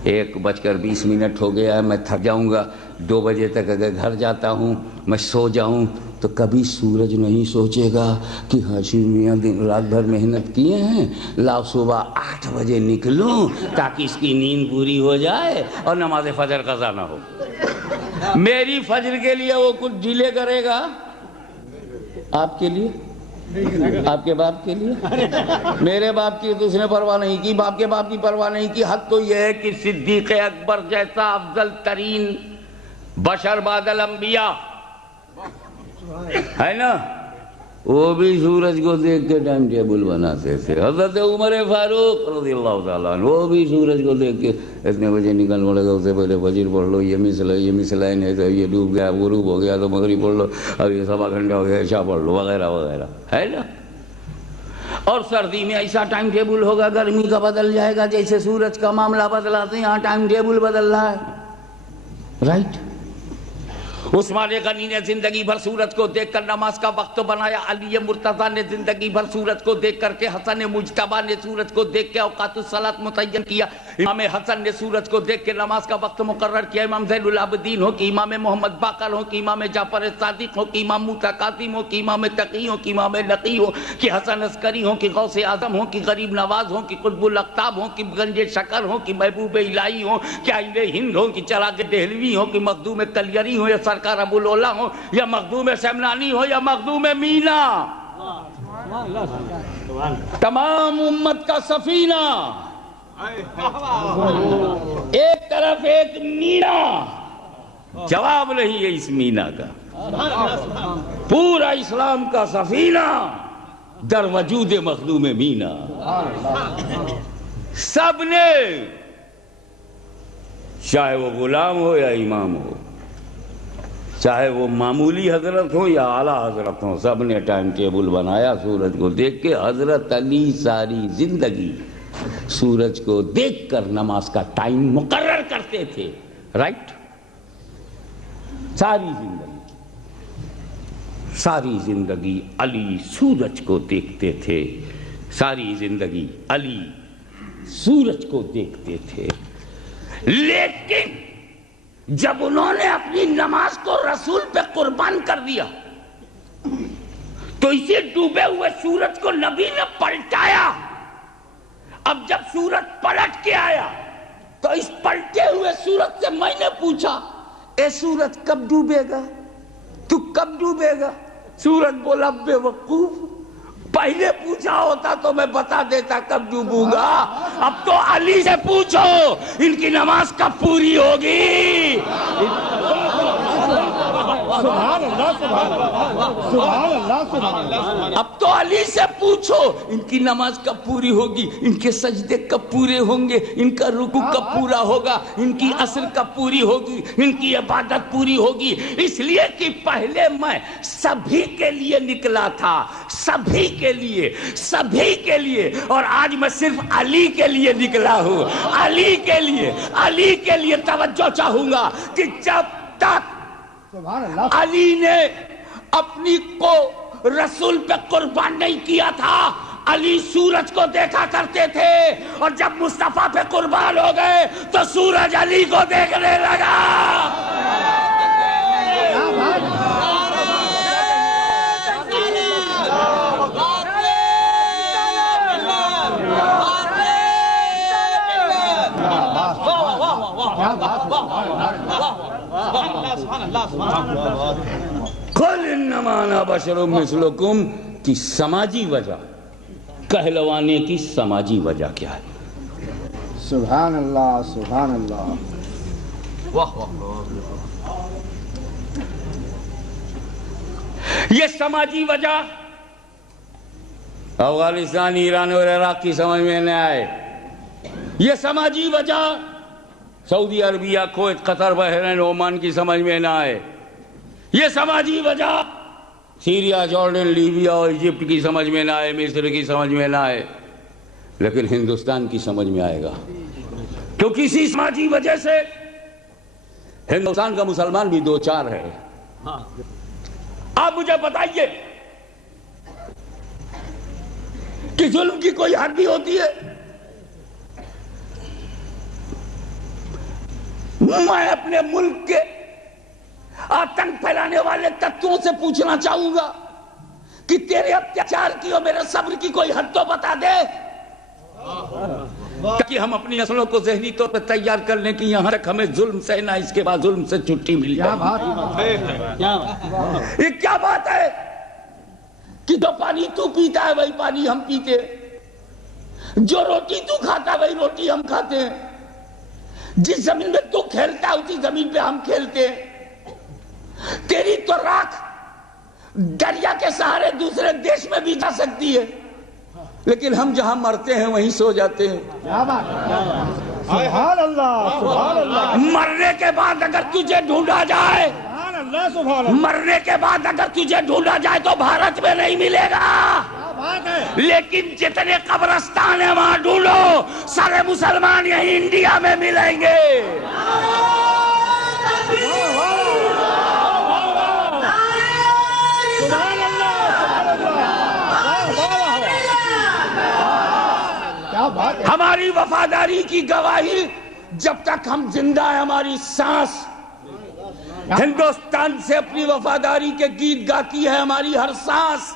1:20 ہو گیا ہے، میں تھک جاؤں گا۔ 2 بجے تک اگر گھر جاتا ہوں، میں سو جاؤں تو کبھی سورج نہیں سوچے گا کہ ہاشم میاں دن رات بھر محنت کیے ہیں، لاؤ صبح 8 بجے نکلوں تاکہ اس کی نیند پوری ہو جائے اور نماز فجر قضا نہ ہو۔ میری فجر کے لیے وہ کچھ ڈیلے کرے گا، آپ کے لیے، آپ کے باپ کے لیے؟ میرے باپ کی تو اس نے پرواہ نہیں کی، باپ کے باپ کی پرواہ نہیں کی۔ حد تو یہ ہے کہ صدیق اکبر جیسا افضل ترین بشر بعد الانبیاء ہے نا، وہ بھی سورج کو دیکھ کے ٹائم ٹیبل بناتے تھے۔ حضرت عمر فاروق رضی اللہ تعالیٰ عنہ وہ بھی سورج کو دیکھ کے اتنے بجے نکل پڑے گا، اس سے پہلے فجر پڑھ لو، یہ مثلین ہے تو یہ ڈوب گیا، غروب ہو گیا تو مغرب پڑھ لو، اب یہ سوا گھنٹہ ہو گیا عشاء پڑھ لو، وغیرہ وغیرہ، ہے نا۔ اور سردی میں ایسا ٹائم ٹیبل ہوگا، گرمی کا بدل جائے گا، جیسے سورج کا معاملہ بدلاتے ہیں یہاں ٹائم ٹیبل بدل رہا ہے، رائٹ۔ عثمان غنی نے زندگی بھر سورج کو دیکھ کر نماز کا وقت بنایا، علی مرتضیٰ نے زندگی بھر سورج کو دیکھ کر کے، حسن مجتبیٰ نے سورج کو دیکھ کے اوقات الصلاۃ متعین کیا، امام حسن نے سورج کو دیکھ کے نماز کا وقت مقرر کیا، امام زین العابدین ہو کہ امام محمد باقر ہو کہ امام جعفر صادق ہو کہ امام موسیٰ کاظم ہو کہ امام تقی ہو کہ امام نقی ہو کہ حسن عسکری ہو کہ غوث اعظم ہو کہ غریب نواز ہو کہ قطب الاقطاب ہو کہ گنج شکر ہو کہ محبوب الہی ہو کہ آئین ہند ہو کہ چراغ دہلوی ہو کہ مخدوم کلیری ہو یا سرکار ابو العلا ہو یا مخدوم سمنانی ہو یا مخدوم مینا، تمام امت کا سفینہ، ایک طرف ایک مینا، جواب نہیں ہے اس مینا کا، پورا اسلام کا سفینہ در وجود مخدوم مینا، سب نے چاہے وہ غلام ہو یا امام ہو، چاہے وہ معمولی حضرت ہو یا اعلیٰ حضرت ہو، سب نے ٹائم ٹیبل بنایا سورج کو دیکھ کے۔ حضرت علی ساری زندگی سورج کو دیکھ کر نماز کا ٹائم مقرر کرتے تھے، رائٹ۔ ساری زندگی علی سورج کو دیکھتے تھے، ساری زندگی علی سورج کو دیکھتے تھے، لیکن جب انہوں نے اپنی نماز کو رسول پہ قربان کر دیا تو اسی ڈوبے ہوئے سورج کو نبی نے پلٹایا۔ اب جب سورج پلٹ کے آیا تو اس پلٹے ہوئے سورج سے میں نے پوچھا، اے سورج کب ڈوبے گا؟ تو کب ڈوبے گا؟ سورج بولا، بے وقوف، پہلے پوچھا ہوتا تو میں بتا دیتا کب ڈوبوں گا، اب تو علی سے پوچھو ان کی نماز کب پوری ہوگی۔ سبحان اللہ، سبحان اللہ، سبحان اللہ، سبحان اللہ۔ اب تو علی سے پوچھو ان کی نماز کب پوری ہوگی، ان کے سجدے کب پورے ہوں گے، ان کا رکوع کب پورا ہوگا، ان کی اصل کب پوری ہوگی، ان کی عبادت پوری ہوگی۔ اس لیے کہ پہلے میں سبھی کے لیے نکلا تھا، سبھی کے لیے، اور آج میں صرف علی کے لیے نکلا ہوں، علی کے لیے توجہ چاہوں گا کہ جب تک علی نے اپنی کو رسول پہ قربان نہیں کیا تھا، علی سورج کو دیکھا کرتے تھے، اور جب مصطفیٰ پہ قربان ہو گئے تو سورج علی کو دیکھنے لگا۔ قل انما انا بشر مثلکم کی سماجی وجہ، کہلوانے کی سماجی وجہ کیا ہے؟ سبحان اللہ سبحان اللہ. یہ سماجی وجہ افغانستان، ایران اور عراق کی سمجھ میں نہ آئے. یہ سماجی وجہ سعودی عربیہ، کویت، قطر، بحرین، عمان کی سمجھ میں نہ آئے. یہ سماجی وجہ سیریا، جارڈن، لیبیا اور ایجپٹ کی سمجھ میں نہ آئے، مصر کی سمجھ میں نہ آئے، لیکن ہندوستان کی سمجھ میں آئے گا. کیونکہ اسی سماجی وجہ سے ہندوستان کا مسلمان بھی دو چار ہے. آپ مجھے بتائیے کہ ظلم کی کوئی حد بھی ہوتی ہے؟ میں اپنے ملک کے آتنک پھیلانے والے تتووں سے پوچھنا چاہوں گا کہ تیرے اتیاچار کی اور میرے صبر کی کوئی حد تو بتا دے، تاکہ ہم اپنی نسلوں کو ذہنی طور پر تیار کر لیں کہ یہاں تک ہمیں ظلم سہنا، اس کے بعد ظلم سے چھٹی مل جائے. یہ کیا بات ہے کہ جو پانی تو پیتا ہے وہی پانی ہم پیتے ہیں، جو روٹی تو کھاتا ہے وہی روٹی ہم کھاتے ہیں، جس زمین میں تو کھیلتا ہے اسی زمین پہ ہم کھیلتے ہیں. تیری تو راکھ دریا کے سہارے دوسرے دیش میں بھی جا سکتی ہے، لیکن ہم جہاں مرتے ہیں وہیں سو جاتے ہیں. سبحان اللہ سبحان اللہ. مرنے کے بعد اگر تجھے ڈھونڈا جائے، سبحان اللہ سبحان اللہ. مرنے کے بعد اگر تجھے ڈھونڈا جائے تو بھارت میں نہیں ملے گا، لیکن جتنے قبرستان ہیں وہاں ڈھونڈو، سارے مسلمان یہیں انڈیا میں ملیں گے. ہماری وفاداری کی گواہی جب تک ہم زندہ ہیں، ہماری سانس ہندوستان سے اپنی وفاداری کے گیت گاتی ہے، ہماری ہر سانس.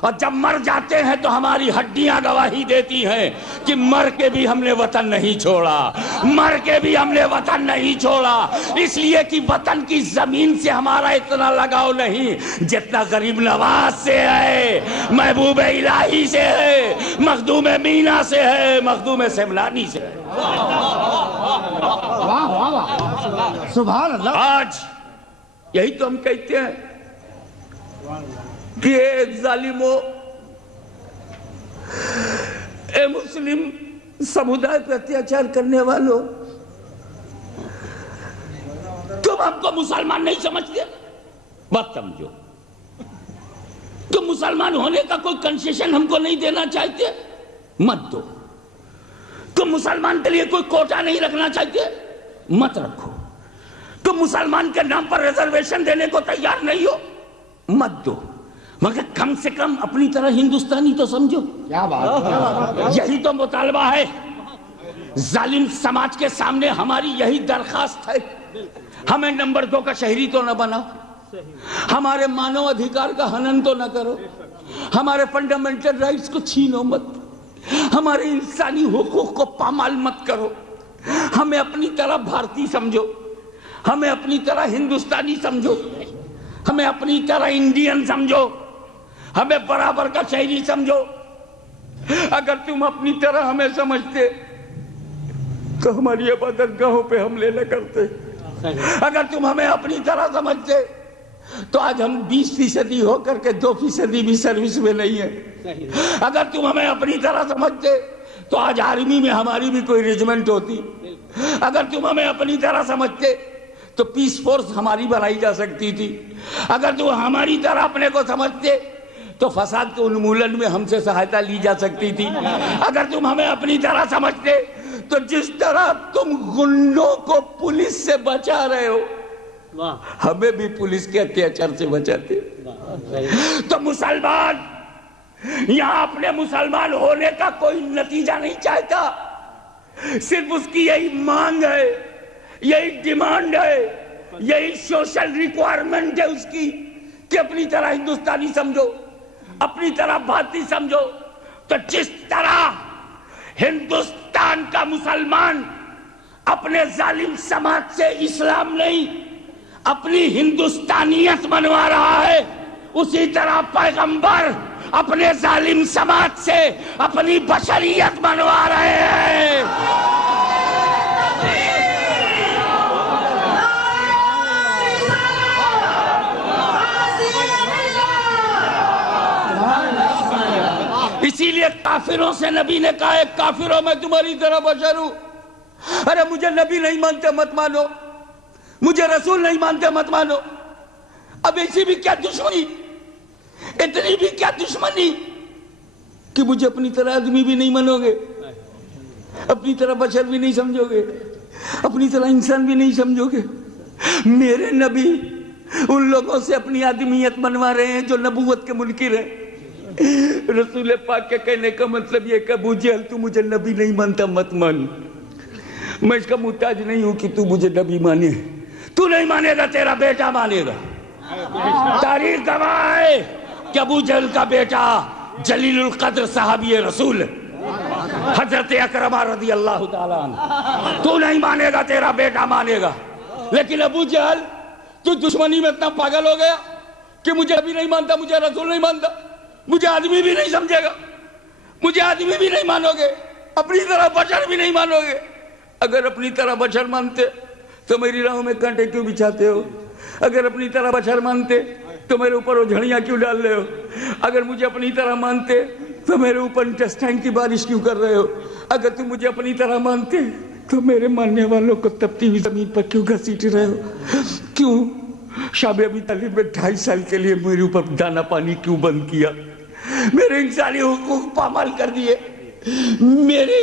اور جب مر جاتے ہیں تو ہماری ہڈیاں گواہی دیتی ہیں کہ مر کے بھی ہم نے وطن نہیں چھوڑا، مر کے بھی ہم نے وطن نہیں چھوڑا. اس لیے کہ وطن کی زمین سے ہمارا اتنا لگاؤ نہیں جتنا غریب نواز سے ہے، محبوب الہی سے ہے، مخدوم مینا سے ہے، مخدوم سملانی سے ہے. واہ واہ واہ سبحان اللہ. آج یہی تو ہم کہتے ہیں کہ اے ظالمو، اے مسلم سمودائے پہ اتیاچار کرنے والوں، تم ہم کو مسلمان نہیں سمجھتے؟ بات سمجھو. تم مسلمان ہونے کا کوئی کنسیشن ہم کو نہیں دینا چاہتے؟ مت دو. تم مسلمان کے لیے کوئی کوٹا نہیں رکھنا چاہتے؟ مت رکھو. تم مسلمان کے نام پر ریزرویشن دینے کو تیار نہیں ہو؟ مت دو. مگر کم سے کم اپنی طرح ہندوستانی تو سمجھو. کیا بات. یہی تو مطالبہ ہے. ظالم سماج کے سامنے ہماری یہی درخواست ہے. ہمیں نمبر 2 کا شہری تو نہ بناؤ، ہمارے مانو ادھیکار کا ہنن تو نہ کرو، ہمارے فنڈامنٹل رائٹس کو چھینو مت، ہمارے انسانی حقوق کو پامال مت کرو. ہمیں اپنی طرح بھارتی سمجھو، ہمیں اپنی طرح ہندوستانی سمجھو، ہمیں اپنی طرح انڈین سمجھو، ہمیں برابر کا شہری سمجھو. اگر تم اپنی طرح ہمیں سمجھتے تو ہماری عبادت گاہوں پہ حملے نہ کرتے. اگر تم ہمیں اپنی طرح سمجھتے تو آج ہم 20% ہو کر کے 2% بھی سروس میں نہیں ہیں. اگر تم ہمیں اپنی طرح سمجھتے تو آج آرمی میں ہماری بھی کوئی ریجمنٹ ہوتی. اگر تم ہمیں اپنی طرح سمجھتے تو پیس فورس ہماری بنائی جا سکتی تھی. اگر تم ہماری طرح اپنے کو سمجھتے تو فساد کے انمولن میں ہم سے سہایتا لی جا سکتی تھی. اگر تم ہمیں اپنی طرح سمجھتے تو جس طرح تم گنڈوں کو پولیس سے بچا رہے ہو ہمیں بھی پولیس کے اتیاچار سے بچاتے. تو مسلمان یہاں اپنے مسلمان ہونے کا کوئی نتیجہ نہیں چاہتا، صرف اس کی یہی مانگ ہے، یہی ڈیمانڈ ہے، یہی سوشل ریکوائرمنٹ ہے اس کی کہ اپنی طرح ہندوستانی سمجھو، اپنی طرح بھارتی سمجھو. تو جس طرح ہندوستان کا مسلمان اپنے ظالم سماج سے اسلام نہیں، اپنی ہندوستانیت منوا رہا ہے، اسی طرح پیغمبر اپنے ظالم سماج سے اپنی بشریت منوا رہے ہیں۔ اسی لیے کافروں سے نبی نے کہا ہے، کافروں میں تمہاری طرح بشر ہوں۔ ارے مجھے نبی نہیں مانتے مت مانو، مجھے رسول نہیں مانتے مت مانو۔ اب ایسی بھی کیا دشمنی، اتنی بھی کیا دشمنی کہ مجھے اپنی طرح آدمی بھی نہیں مانو گے، اپنی طرح بشر بھی نہیں سمجھو گے، اپنی طرح انسان بھی نہیں سمجھو گے۔ میرے نبی ان لوگوں سے اپنی آدمیت منوا رہے ہیں جو نبوت کے منکر ہیں۔ رسول پاک کے کہنے کا مطلب یہ کہ ابو جہل تو مجھے نبی نہیں مانتا مت مان، میں اس کا محتاج نہیں ہوں کہ تو مجھے نبی مانے، تو نہیں مانے گا تیرا بیٹا مانے گا۔ تاریخ گواہ ہے کہ ابو جہل کا بیٹا جلیل القدر صحابی رسول حضرت اکرمہ رضی اللہ تعالیٰ عنہ، تو نہیں مانے گا تیرا بیٹا مانے گا۔ لیکن ابو جہل تو دشمنی میں اتنا پاگل ہو گیا کہ مجھے ابھی نہیں مانتا، مجھے رسول نہیں مانتا، مجھے آدمی بھی نہیں سمجھے گا، مجھے آدمی بھی نہیں مانو گے، اپنی طرح بشر بھی نہیں مانو گے۔ اگر اپنی طرح بشر مانتے تو میری راہوں میں کانٹے کیوں بچھاتے ہو؟ اگر اپنی طرح بشر مانتے تو میرے اوپر وہ جھڑیاں کیوں ڈال رہے ہو؟ اگر مجھے اپنی طرح مانتے تو میرے اوپر انٹسٹائن کی بارش کیوں کر رہے ہو؟ اگر تم مجھے اپنی طرح مانتے تو میرے ماننے والوں کو تپتی ہوئی زمین پر کیوں گھسیٹ رہے ہو؟ کیوں شاب ابی طالب میں 2.5 سال کے لیے میرے اوپر دانا پانی کیوں بند کیا؟ میرے انسانی حقوق پامال کر دیے، میرے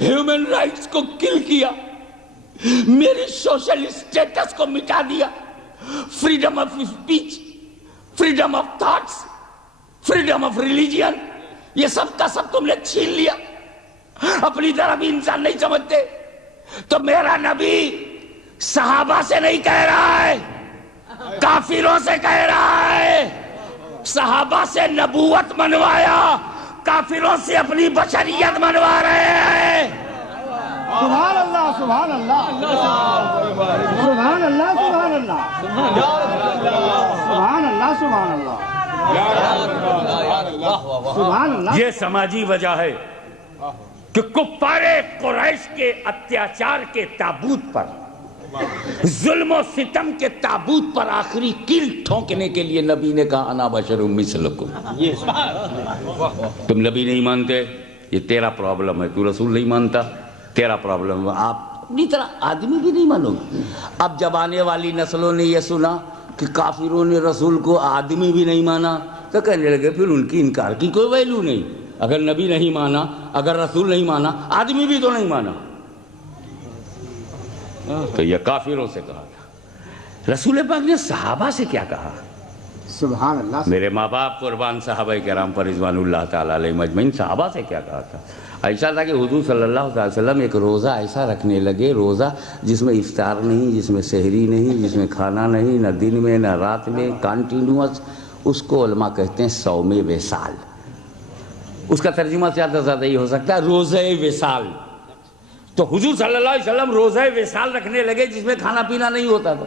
ہیومن رائٹس کو کل کیا، میری سوشل اسٹیٹس کو مٹا دیا، freedom of speech, freedom of thoughts, freedom of religion, یہ سب کا سب تم نے چھین لیا، اپنی طرح بھی انسان نہیں سمجھتے۔ تو میرا نبی صحابہ سے نہیں کہہ رہا ہے، کافروں سے کہہ رہا ہے۔ صحابہ سے نبوت منوایا، کافروں سے اپنی بشریت منوا رہے ہیں۔ سبحان اللہ، سبحان اللہ، سبحان اللہ، سبحان اللہ، سبحان اللہ، سبحان اللہ، سبحان اللہ۔ یہ سماجی وجہ ہے کہ کفار قریش کے اتیاچار کے تابوت پر، ظلم و ستم کے تابوت پر آخری کیل ٹھونکنے کے لیے نبی نے کہا انا بشر مثلکم۔ تم نبی نہیں مانتے، یہ تیرا پرابلم ہے، تو رسول نہیں مانتا، تیرا پرابلم ہے، آپ اپنی طرح آدمی بھی نہیں مانو گے۔ اب جب آنے والی نسلوں نے یہ سنا کہ کافروں نے رسول کو آدمی بھی نہیں مانا تو کہنے لگے پھر ان کی انکار کی کوئی ویلیو نہیں، اگر نبی نہیں مانا، اگر رسول نہیں مانا، آدمی بھی تو نہیں مانا۔ تو یہ کافروں سے کہا تھا۔ رسول پاک نے صحابہ سے کیا کہا؟ سبحان اللہ۔ میرے ماں باپ قربان صحابہ کرام پر رضوان اللہ تعالیٰ علیہ مجمعین، صحابہ سے کیا کہا تھا؟ ایسا تھا کہ حضور صلی اللہ علیہ وسلم ایک روزہ ایسا رکھنے لگے، روزہ جس میں افطار نہیں، جس میں سحری نہیں، جس میں کھانا نہیں، نہ دن میں نہ رات میں، کانٹینیوس، اس کو علماء کہتے ہیں صوم وصال۔ اس کا ترجمہ زیادہ زیادہ یہ ہو سکتا ہے روزہ وصال۔ تو حضور صلی اللہ علیہ وسلم روزہ وصال رکھنے لگے جس میں کھانا پینا نہیں ہوتا تھا۔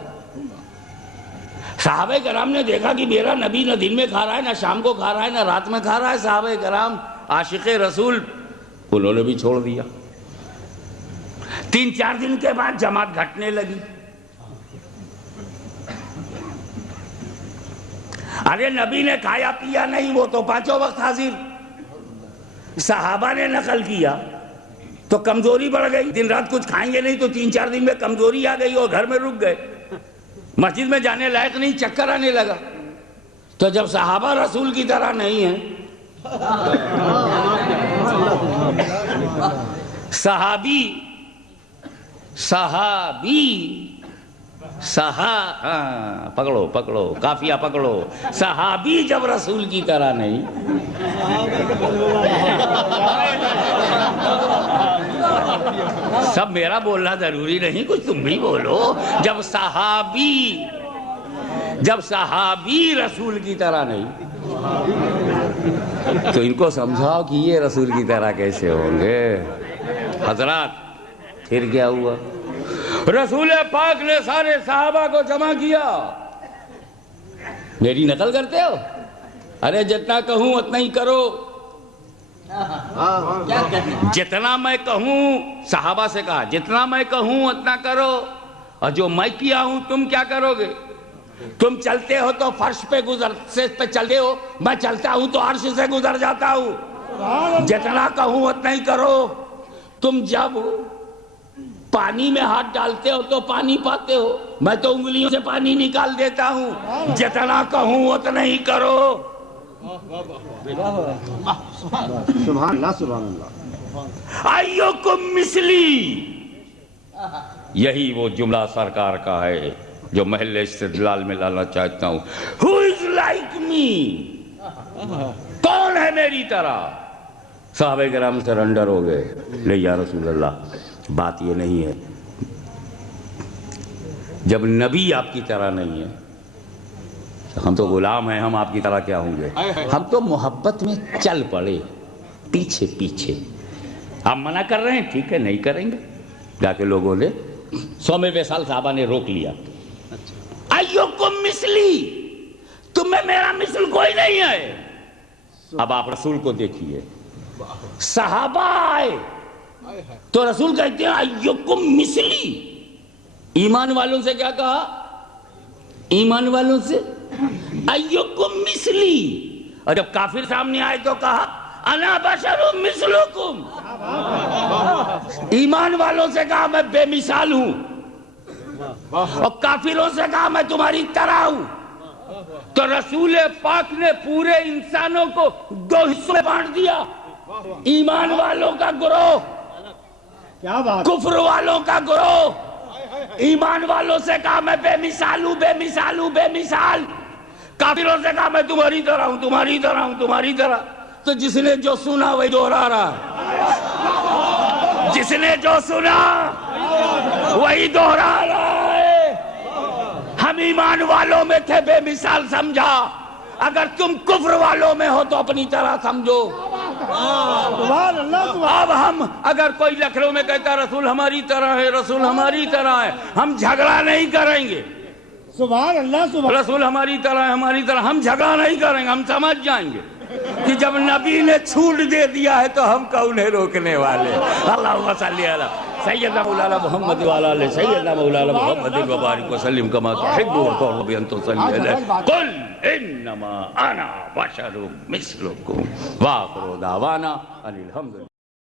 صحابہ کرام نے دیکھا کہ میرا نبی نہ دن میں کھا رہا ہے، نہ شام کو کھا رہا ہے، نہ رات میں کھا رہا ہے۔ صحابہ کرام عاشق رسول، انہوں نے بھی چھوڑ دیا۔ 3-4 دن کے بعد جماعت گھٹنے لگی۔ ارے نبی نے کھایا پیا نہیں، وہ تو 5 وقت حاضر۔ صحابہ نے نقل کیا تو کمزوری بڑھ گئی، دن رات کچھ کھائیں گے نہیں تو 3-4 دن میں کمزوری آ گئی اور گھر میں رک گئے، مسجد میں جانے لائق نہیں، چکر آنے لگا۔ تو جب صحابہ رسول کی طرح نہیں ہیں، پکڑو کافیہ پکڑو، صحابی جب رسول کی طرح نہیں، سب میرا بولنا ضروری نہیں، کچھ تم بھی بولو۔ جب صحابی رسول کی طرح نہیں تو ان کو سمجھاؤ کہ یہ رسول کی طرح کیسے ہوں گے۔ حضرات پھر کیا ہوا؟ رسول پاک نے سارے صحابہ کو جمع کیا. میری نقل کرتے ہو؟ ارے جتنا کہوں اتنا ہی کرو. جتنا میں کہوں، صحابہ سے کہا جتنا میں کہوں اتنا کرو، اور جو میں کیا ہوں تم کیا کرو گے؟ تم چلتے ہو تو فرش پہ پہ چلتے ہو، میں چلتا ہوں تو عرش سے گزر جاتا ہوں. جتنا کہوں اتنا ہی کرو. تم جب پانی میں ہاتھ ڈالتے ہو تو پانی پاتے ہو، میں تو انگلیوں سے پانی نکال دیتا ہوں. جتنا کہوں اتنا ہی کرو. سبحان اللہ سبحان اللہ. ایوکم مثلی، یہی وہ جملہ سرکار کا ہے جو محل استدلال میں لانا چاہتا ہوں. Who is like me؟ کون ہے میری طرح؟ صحابہ کرام سرنڈر ہو گئے. لے یا رسول اللہ، بات یہ نہیں ہے. جب نبی آپ کی طرح نہیں ہے، ہم تو غلام ہیں، ہم آپ کی طرح کیا ہوں گے؟ ہم تو محبت میں چل پڑے پیچھے پیچھے. آپ منع کر رہے ہیں، ٹھیک ہے نہیں کریں گے. جا کے لوگوں نے 100ویں سال صحابہ نے روک لیا. ایوکم مثلی، تم میں میرا مثل کوئی نہیں ہے. اب آپ رسول کو دیکھیے. صحابہ آئے تو رسول کہتے ہیں ایوکم مثلی. ایمان والوں سے کیا کہا؟ ایمان والوں سے ایوکم مثلی. اور جب کافر سامنے آئے تو کہا انا بشر مثلکم. ایمان والوں سے کہا میں بے مثال ہوں، اور کافروں سے کہا میں تمہاری طرح ہوں. تو رسول پاک نے پورے انسانوں کو 2 حصوں میں بانٹ دیا. ایمان والوں کا گروہ، کیا بات. کفر والوں کا گروہ. ایمان والوں سے کہا میں بے مثال ہوں، بے مثال ہوں، بے مثال. کافروں سے کہا میں تمہاری طرح ہوں، تمہاری طرح ہوں، تمہاری طرح. تو جس نے جو سنا وہی دوہرا رہا. جس نے جو سنا وہی دوہرا رہا ہے. ہم ایمان والوں میں تھے، بے مثال سمجھا. اگر تم کفر والوں میں ہو تو اپنی طرح سمجھو. سبحان اللہ سبحان. اب ہم اگر کوئی لکھنؤ میں کہتا رسول ہماری طرح ہے، رسول ہماری طرح ہے، ہم جھگڑا نہیں کریں گے. سبحان اللہ سبحان. رسول ہماری طرح ہے، ہماری طرح، ہم جھگڑا نہیں کریں گے. ہم سمجھ جائیں گے کہ جب نبی نے چھوٹ دے دیا ہے تو ہم کون ہے روکنے والے. اللہم صلی علی سیدنا مولانا محمد وعلی آلہ سیدنا مولانا محمد وبارک وسلم کما تحب وترضى بأن تصلي علیہ. قل انما انا بشر مثلکم واخر دعوانا ان الحمد للہ.